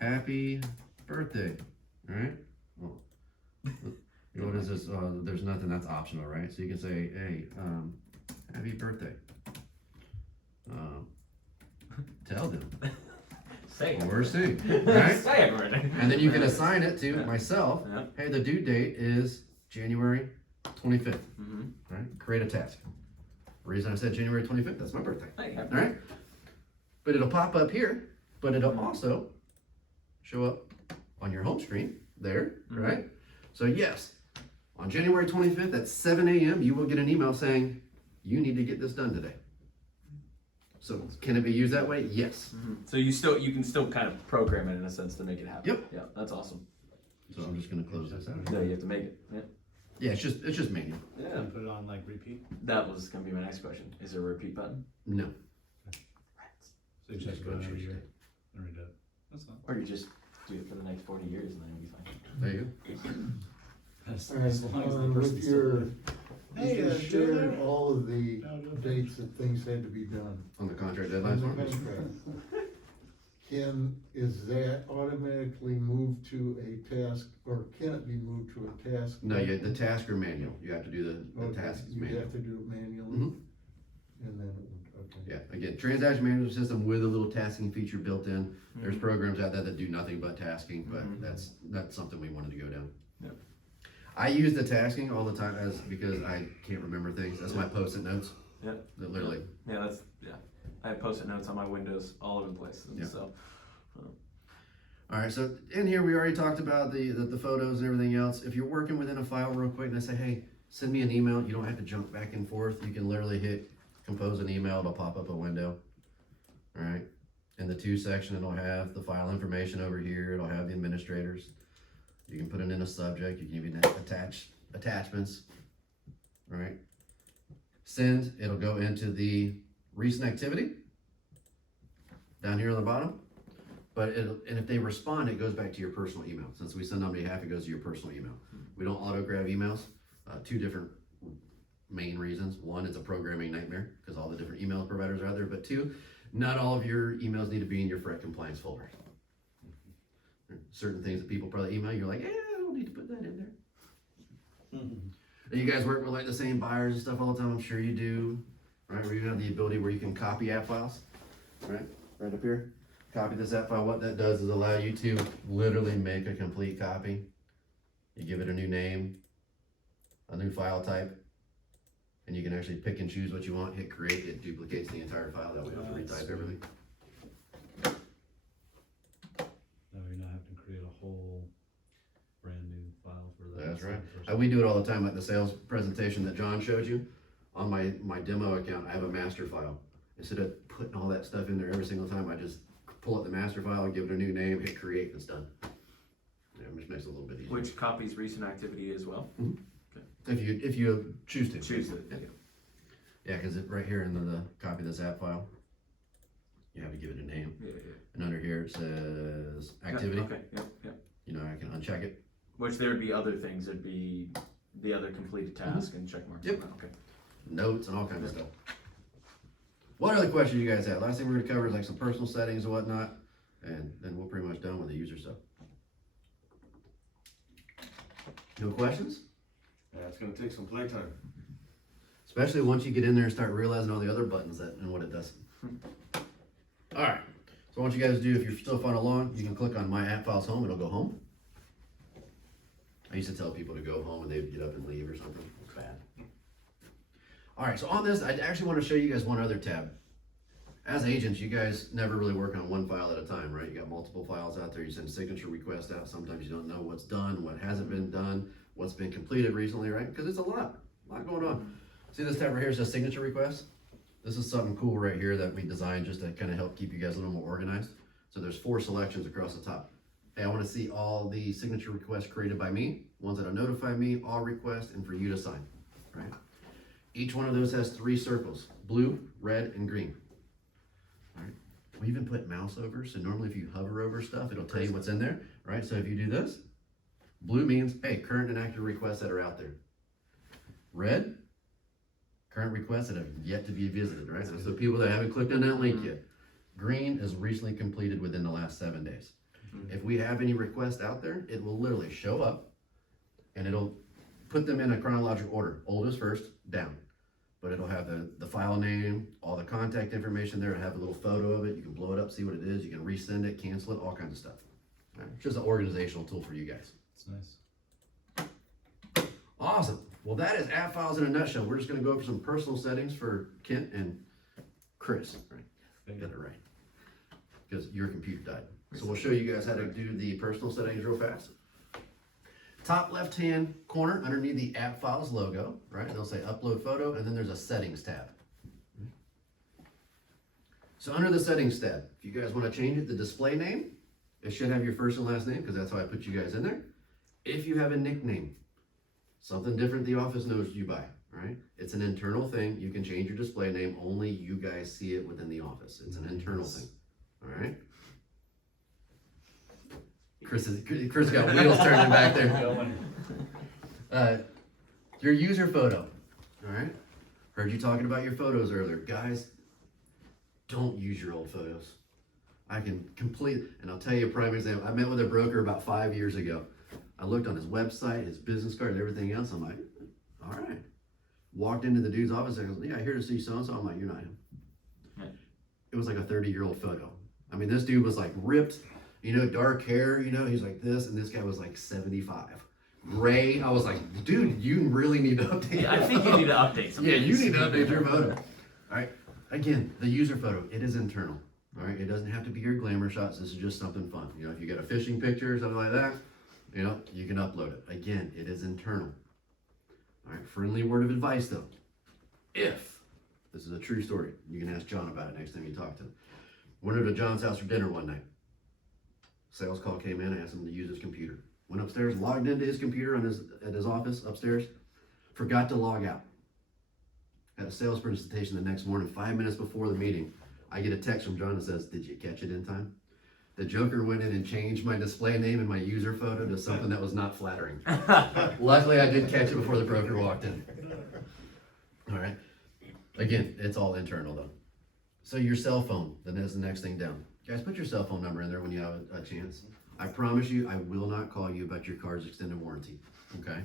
Happy birthday. All right. Well, what is this? There's nothing. That's optional, right? So you can say, hey, happy birthday. Tell them. Say it. Or sing, right? Say it already. And then you can assign it to myself. Yeah. Hey, the due date is January 25th. Right? Create a task. Reason I said January 25th, that's my birthday. Hey, All right? But it'll pop up here, but it'll also show up on your home screen there, right? So yes, on January 25th at 7 a.m., you will get an email saying, you need to get this done today. So can it be used that way? Yes. So you can still kind of program it in a sense to make it happen. Yep. Yeah, that's awesome. So I'm just gonna close this out. No, you have to make it. Yeah. Yeah, it's just manual. Yeah. And put it on like repeat. That was gonna be my next question. Is there a repeat button? No. So you just go every year and redo it. That's fine. Or you just do it for the next 40 years and then it'll be fine. There you go. As And long as the person's with still your, there. Hey, you Joe there? shared all of the dates that things had to be done. On the contract On deadline the form? contract. Is that automatically moved to a task, or can it be moved to a task? No, the task or manual. You have to do the Okay, tasks you manual. have to do it manually, Mhm. and then it would, okay. Yeah, again, transaction management system with a little tasking feature built in. There's programs out there that do nothing but tasking, but that's something we wanted to go down. Yep. I use the tasking all the time because I can't remember things. That's my post-it notes. Yep. That literally. Yeah, I have post-it notes on my windows all over the place. And Yeah. So All right, so in here we already talked about the photos and everything else. If you're working within a file real quick and I say, hey, send me an email, you don't have to jump back and forth. You can literally hit compose an email, it'll pop up a window. All right. In the to section, it'll have the file information over here. It'll have the administrators. You can put it in a subject. You can even attach attachments, right? Send, it'll go into the recent activity down here on the bottom. But and if they respond, it goes back to your personal email. Since we send on behalf, it goes to your personal email. We don't auto grab emails. Two different main reasons. One, it's a programming nightmare because all the different email providers are out there. But two, not all of your emails need to be in your threat compliance folder. There are certain things that people probably email, you're like, I don't need to put that in there. And you guys work with like the same buyers and stuff all the time, I'm sure you do, right? Where you have the ability where you can copy app files, right? Right up here. Copy this app file. What that does is allow you to literally make a complete copy. You give it a new name, a new file type, and you can actually pick and choose what you want, hit create, it duplicates the entire file, that way you don't have to retype everything. Now you're not having to create a whole brand new file for that. That's right. same person. We do it all the time, like the sales presentation that John showed you. On my demo account, I have a master file. Instead of putting all that stuff in there every single time, I just pull up the master file, give it a new name, hit create, and it's done. Yeah, which makes it a little bit easier. Which copies recent activity as well? If you choose to. Choose it. Yeah. Yeah, because right here in the copy of this app file, you have to give it a name. Yeah. And under here it says activity. Okay, yeah. You know, I can uncheck it. Which there would be other things, there'd be the other completed task and check marks. Yep. on that, Okay. Notes and all kinds of stuff. What other questions you guys have? Last thing we're gonna cover is like some personal settings and whatnot, and then we're pretty much done with the user stuff. No questions? Yeah, it's gonna take some playtime. Especially once you get in there and start realizing all the other buttons that and what it does. All right. So what you guys do, if you're still following along, you can click on My App Files Home. It'll go home. I used to tell people to go home and they'd get up and leave or something. It's bad. All right. So on this, I actually want to show you guys one other tab. As agents, you guys never really work on one file at a time, right? You got multiple files out there. You send signature requests out. Sometimes you don't know what's done, what hasn't been done, what's been completed recently, right? Because it's a lot going on. See this tab right here says signature requests? This is something cool right here that we designed just to kind of help keep you guys a little more organized. So there's 4 selections across the top. Hey, I want to see all the signature requests created by me, ones that have notified me, all requests, and for you to sign, right? Each one of those has 3 circles, blue, red, and green. All right. We even put mouse over, so normally if you hover over stuff, it'll tell you what's in there, right? So if you do this, blue means, hey, current and active requests that are out there. Red, current requests that have yet to be visited, right? So people that haven't clicked on that link yet. Green is recently completed within the last 7 days. If we have any requests out there, it will literally show up and it'll put them in a chronological order, oldest first, down. But it'll have the file name, all the contact information there, it'll have a little photo of it, you can blow it up, see what it is, you can resend it, cancel it, all kinds of stuff. All right? It's just an organizational tool for you guys. It's nice. Awesome. Well, that is App Files in a nutshell. We're just going to go over some personal settings for Kent and Chris. Right? Got it right. Because your computer died. So we'll show you guys how to do the personal settings real fast. Top left-hand corner underneath the App Files logo, right? They'll say Upload Photo, and then there's a Settings tab. So under the Settings tab, if you guys want to change it, the display name, it should have your first and last name because that's how I put you guys in there. If you have a nickname, something different the office knows you by, right? It's an internal thing. You can change your display name. Only you guys see it within the office. It's an internal thing, all right? Chris got wheels turning back there. Your user photo, all right? Heard you talking about your photos earlier. Guys, don't use your old photos. I can and I'll tell you a prime example. I met with a broker about 5 years ago. I looked on his website, his business card, and everything else. I'm like, all right. Walked into the dude's office. I goes, yeah, here to see so-and-so. I'm like, you're not him. Right. It was like a 30-year-old photo. I mean, this dude was like ripped, dark hair, he's like this. And this guy was like 75. Gray. I was like, dude, you really need to update. Yeah, I think you need to update some Yeah, you things. need to update your photo. All right. Again, the user photo, it is internal. All right. It doesn't have to be your glamour shots. This is just something fun. If you got a fishing picture or something like that, you can upload it. Again, it is internal. All right, friendly word of advice though. If, this is a true story, you can ask John about it next time you talk to him. Went over to John's house for dinner one night. Sales call came in, asked him to use his computer. Went upstairs, logged into his computer at his office upstairs, forgot to log out. Had a sales presentation the next morning, 5 minutes before the meeting. I get a text from John that says, "Did you catch it in time?" The Joker went in and changed my display name and my user photo to something that was not flattering. Luckily, I did catch it before the broker walked in. All right. Again, it's all internal though. So your cell phone, then is the next thing down. Guys, put your cell phone number in there when you have a chance. I promise you, I will not call you about your car's extended warranty. Okay.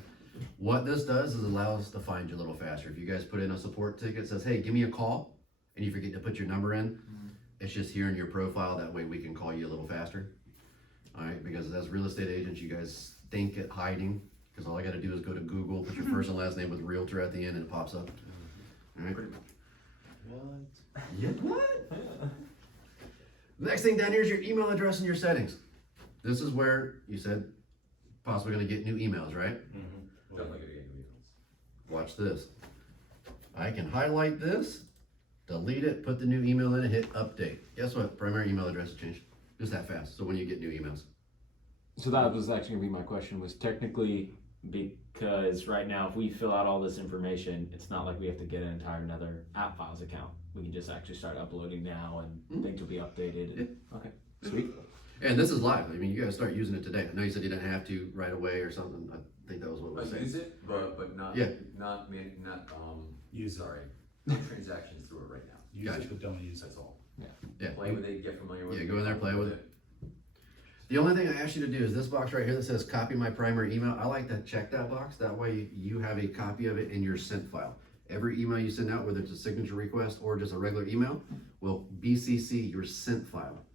What this does is allow us to find you a little faster. If you guys put in a support ticket that says, "Hey, give me a call," and you forget to put your number in, it's just here in your profile. That way we can call you a little faster. All right, because as real estate agents, you guys stink at hiding, because all I got to do is go to Google, put your first and last name with realtor at the end, and it pops up. All right. What? Yeah, what? Next thing down here is your email address and your settings. This is where you said possibly going to get new emails, right? Definitely gonna get new emails. Watch this. I can highlight this, delete it, put the new email in, and hit update. Guess what? Primary email address has changed. Just that fast. So when you get new emails. So that was actually gonna be my question, was technically, because right now, if we fill out all this information, it's not like we have to get an entire another AppFiles account. We can just actually start uploading now and things will be updated. And, okay, sweet. And this is live. I mean, you guys start using it today. I know you said you didn't have to right away or something. I think that was what we I said. use it, but not, Yeah. not, Use it. sorry, no transactions through it right now. Use Gotcha. it, but don't use it. That's all. Yeah. Play with it, get familiar with it. Yeah, go in there, play with it. The only thing I ask you to do is this box right here that says copy my primary email. I like to check that box. That way you have a copy of it in your sent file. Every email you send out, whether it's a signature request or just a regular email, will BCC your sent file,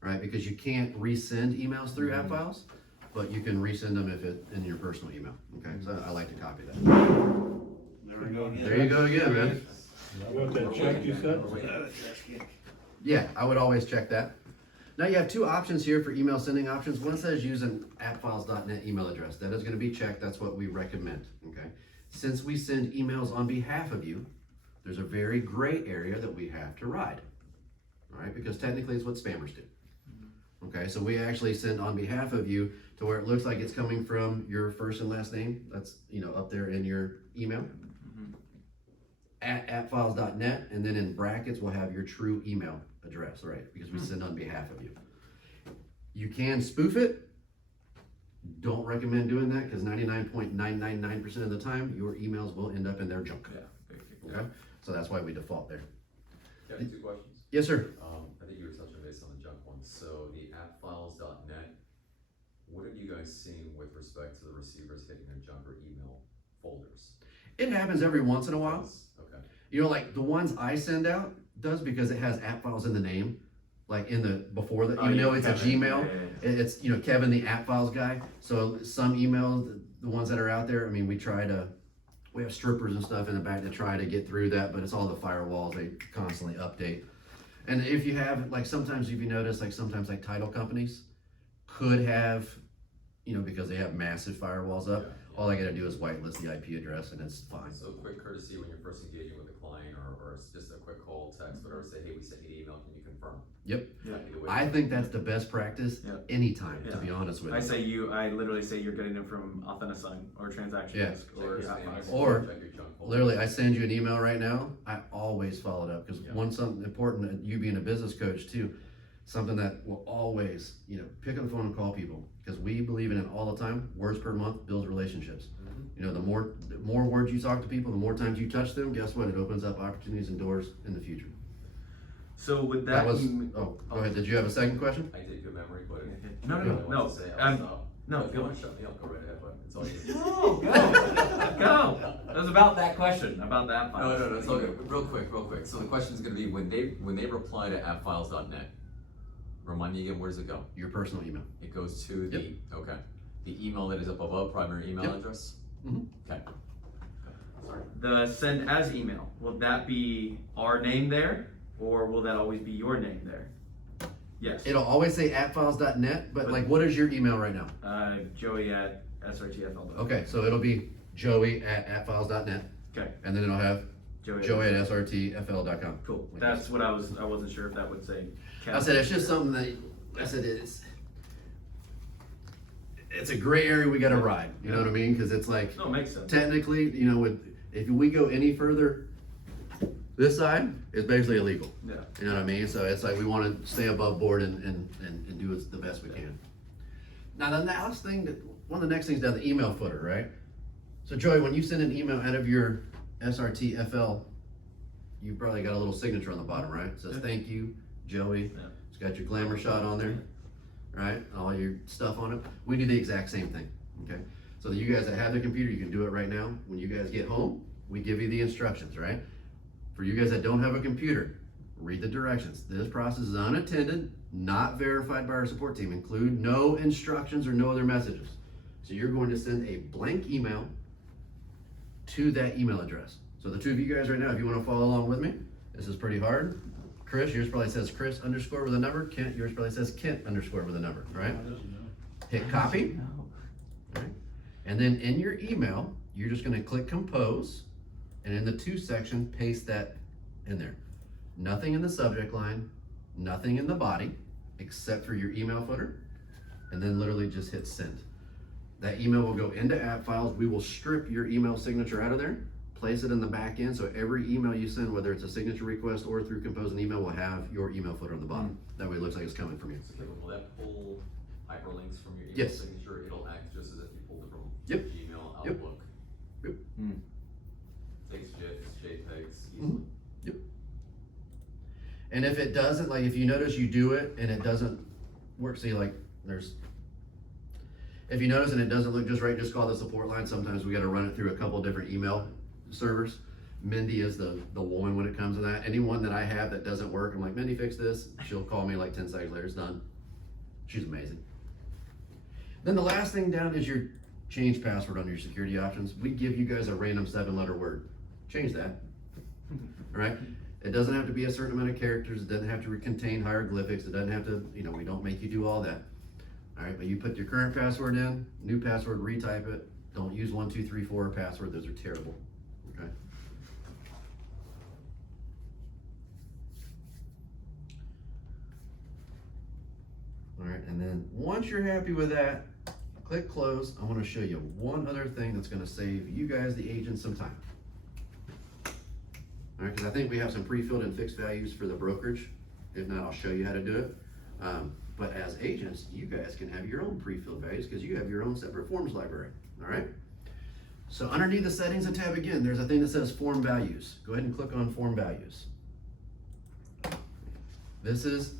right? Because you can't resend emails through AppFiles, but you can resend them if it's in your personal email. Okay, so I like to copy that. There we go. There you go again, man. You want that check you said? Yeah, I would always check that. Now you have two options here for email sending options. One says use an appfiles.net email address. That is going to be checked. That's what we recommend. Okay. Since we send emails on behalf of you, there's a very gray area that we have to ride. All right, because technically it's what spammers do. Okay, so we actually send on behalf of you to where it looks like it's coming from your first and last name. That's, up there in your email. At appfiles.net, and then in brackets we'll have your true email address, right? Because we send on behalf of you. You can spoof it. Don't recommend doing that because 99.999% of the time your emails will end up in their junk. Yeah. Okay, so that's why we default there. Got 2 questions. Yes, sir. I think you were touching base on the junk one. So the appfiles.net, what have you guys seen with respect to the receivers hitting their junk or email folders? It happens every once in a while. Okay. Like the ones I send out does because it has AppFiles in the name, like in the before the even though it's a Gmail, it's Kevin the AppFiles guy. So some emails, the ones that are out there, I mean, we have strippers and stuff in the back to try to get through that, but it's all the firewalls they constantly update. And if you have sometimes if you notice sometimes title companies could have, because they have massive firewalls up. Yeah. All I gotta do is whitelist the IP address and it's fine. So quick courtesy when you're first engaging with a client or it's just a quick call, text, whatever, say, hey, we sent you the email, can you confirm? Yep. Exactly the way I think that's the best practice Yeah. anytime, to Yeah. be honest with you. I literally say you're getting it from Authentisign or Transaction Yeah. Desk Check or your spam, AppFiles. Or check your junk folder. Literally, I send you an email right now, I always follow it up, because Yeah. something important, you being a business coach too, something that will always, pick up the phone and call people, because we believe in it all the time. Words per month builds relationships. The more words you talk to people, the more times you touch them, guess what? It opens up opportunities and doors in the future. So with That that, was, go ahead, did you have a second question? I did good memory, but if No, you no, really no, want to say, no, I'll stop. no, If you go. want to shut me up, go right ahead, but it's all you. No, go. It was about that question, about the AppFiles. No, it's all good. Real quick. So the question is going to be when they reply to appfiles.net, remind me again, where does it go? Your personal email. It goes to the email that is up above, primary email Yep. address? Mhm. Okay. Sorry. The send as email, will that be our name there, or will that always be your name there? Yes. It'll always say appfiles.net, but what is your email right now? Joey at srtfl. Okay, so it'll be joey@appfiles.net. Okay. And then it'll have joey@srtfl.com. Cool. That's what I wasn't sure if that would say. I said, it's just something that, I said, it's a gray area we gotta ride, you know what I mean? Cause it's like, No, it makes sense. technically, you know, if we go any further, this side is basically illegal. Yeah. You know what I mean? So it's like we wanna stay above board and do it the best we can. Now, the last thing, one of the next things down the email footer, right? So Joey, when you send an email out of your SRTFL, you probably got a little signature on the bottom, right? It says, thank you, Joey. Yeah. It's got your glamour shot on there, right? All your stuff on it. We do the exact same thing, okay? So that you guys that have the computer, you can do it right now. When you guys get home, we give you the instructions, right? For you guys that don't have a computer, read the directions. This process is unattended, not verified by our support team. Include no instructions or no other messages. So you're going to send a blank email to that email address. So the two of you guys right now, if you want to follow along with me, this is pretty hard. Chris, yours probably says Chris _ with a number. Kent, yours probably says Kent _ with a number, right? Hit copy. Right? And then in your email, you're just going to click compose, and in the to section, paste that in there. Nothing in the subject line, nothing in the body, except for your email footer, and then literally just hit send. That email will go into AppFiles. We will strip your email signature out of there, place it in the back end, so every email you send, whether it's a signature request or through compose an email, will have your email footer on the bottom. That way it looks like it's coming from you. So Kevin, will that pull hyperlinks from your email Yes. signature? It'll act just as if you pulled it from Yep. Gmail, Yep. Outlook. Yep. Takes GIFs, JPEGs Mhm. easily. Yep. And if it doesn't, like if you notice you do it and it doesn't work, see like if you notice and it doesn't look just right, just call the support line. Sometimes we gotta run it through a couple different email servers. Mindy is the woman when it comes to that. Anyone that I have that doesn't work, I'm like, Mindy, fix this. She'll call me like 10 seconds later, it's done. She's amazing. Then the last thing down is your change password on your security options. We give you guys a random 7-letter word. Change that, all right? It doesn't have to be a certain amount of characters. It doesn't have to contain hieroglyphics. It doesn't have to, you know, we don't make you do all that. All right, but you put your current password in, new password, retype it. Don't use 1, 2, 3, 4 password. Those are terrible, okay? All right, and then once you're happy with that, click close. I want to show you one other thing that's going to save you guys, the agents, some time. All right, because I think we have some pre-filled and fixed values for the brokerage. If not, I'll show you how to do it. But as agents, you guys can have your own pre-filled values because you have your own separate forms library, all right? So underneath the settings and tab again, there's a thing that says form values. Go ahead and click on form values. This is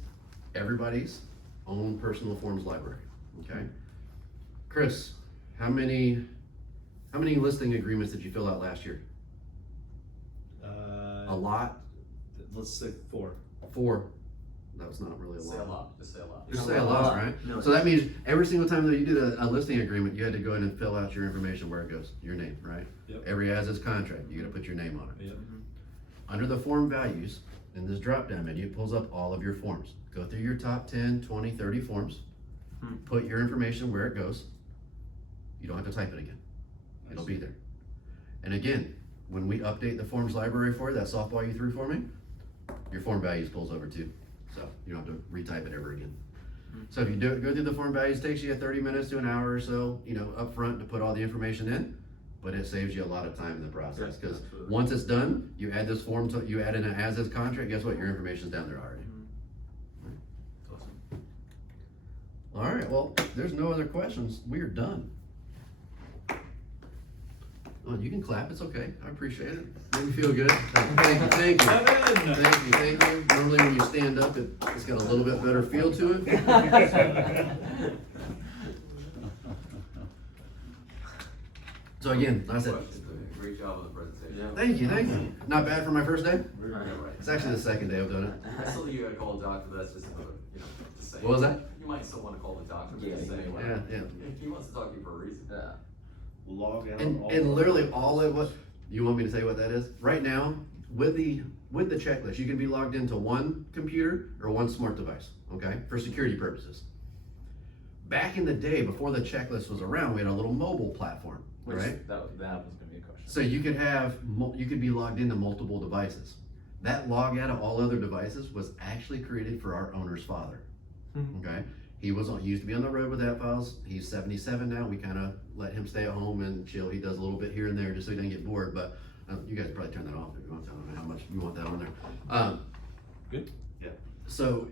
everybody's own personal forms library, okay? Chris, how many listing agreements did you fill out last year? A lot? Let's say 4. 4. That was not really a Say a lot. lot, just say a lot. Just say a lot, right? No. So that means every single time that you did a listing agreement, you had to go in and fill out your information where it goes, your name, right? Yep. Every as-is contract, you gotta put your name on it. Yep. Under the form values, in this drop-down menu, it pulls up all of your forms. Go through your top 10, 20, 30 forms, put your information where it goes. You don't have to type it again. It'll be there. And again, when we update the forms library for you, that softball you threw for me, your form values pulls over too. So you don't have to retype it ever again. So if you go through the form values, it takes you 30 minutes to an hour or so, you know, up front to put all the information in, but it saves you a lot of time in the process. Because absolutely. once it's done, you add this form to, you add in an as-is contract, guess what? Your information's down there already. Awesome. All right, well, there's no other questions. We are done. Oh, you can clap, it's okay. I appreciate it. Made me feel good. Thank you, thank you. Thank you. Normally when you stand up, it's got a little bit better feel to it. So again, like I said, Great job on the presentation. Yeah. thank you. Not bad for my first day. Yeah, right. It's actually the second day of doing it. I still think you gotta call a doctor, but that's just another, you know, just saying. What was that? You might still wanna call the doctor, but Yeah, just saying, like, Yeah. he wants to talk to you for a reason. Yeah. Log out. And literally all it was, you want me to say what that is? Right now, with the checklist, you can be logged into one computer or one smart device, okay? For security purposes. Back in the day, before the checklist was around, we had a little mobile platform, Which right? that was gonna be a question. So you could have, you could be logged into multiple devices. That log out of all other devices was actually created for our owner's father. Okay, he used to be on the road with AppFiles. He's 77 now. We kind of let him stay at home and chill. He does a little bit here and there just so he doesn't get bored. But you guys probably turn that off if you want to. I don't know how much you want that on there. Good. Yeah. So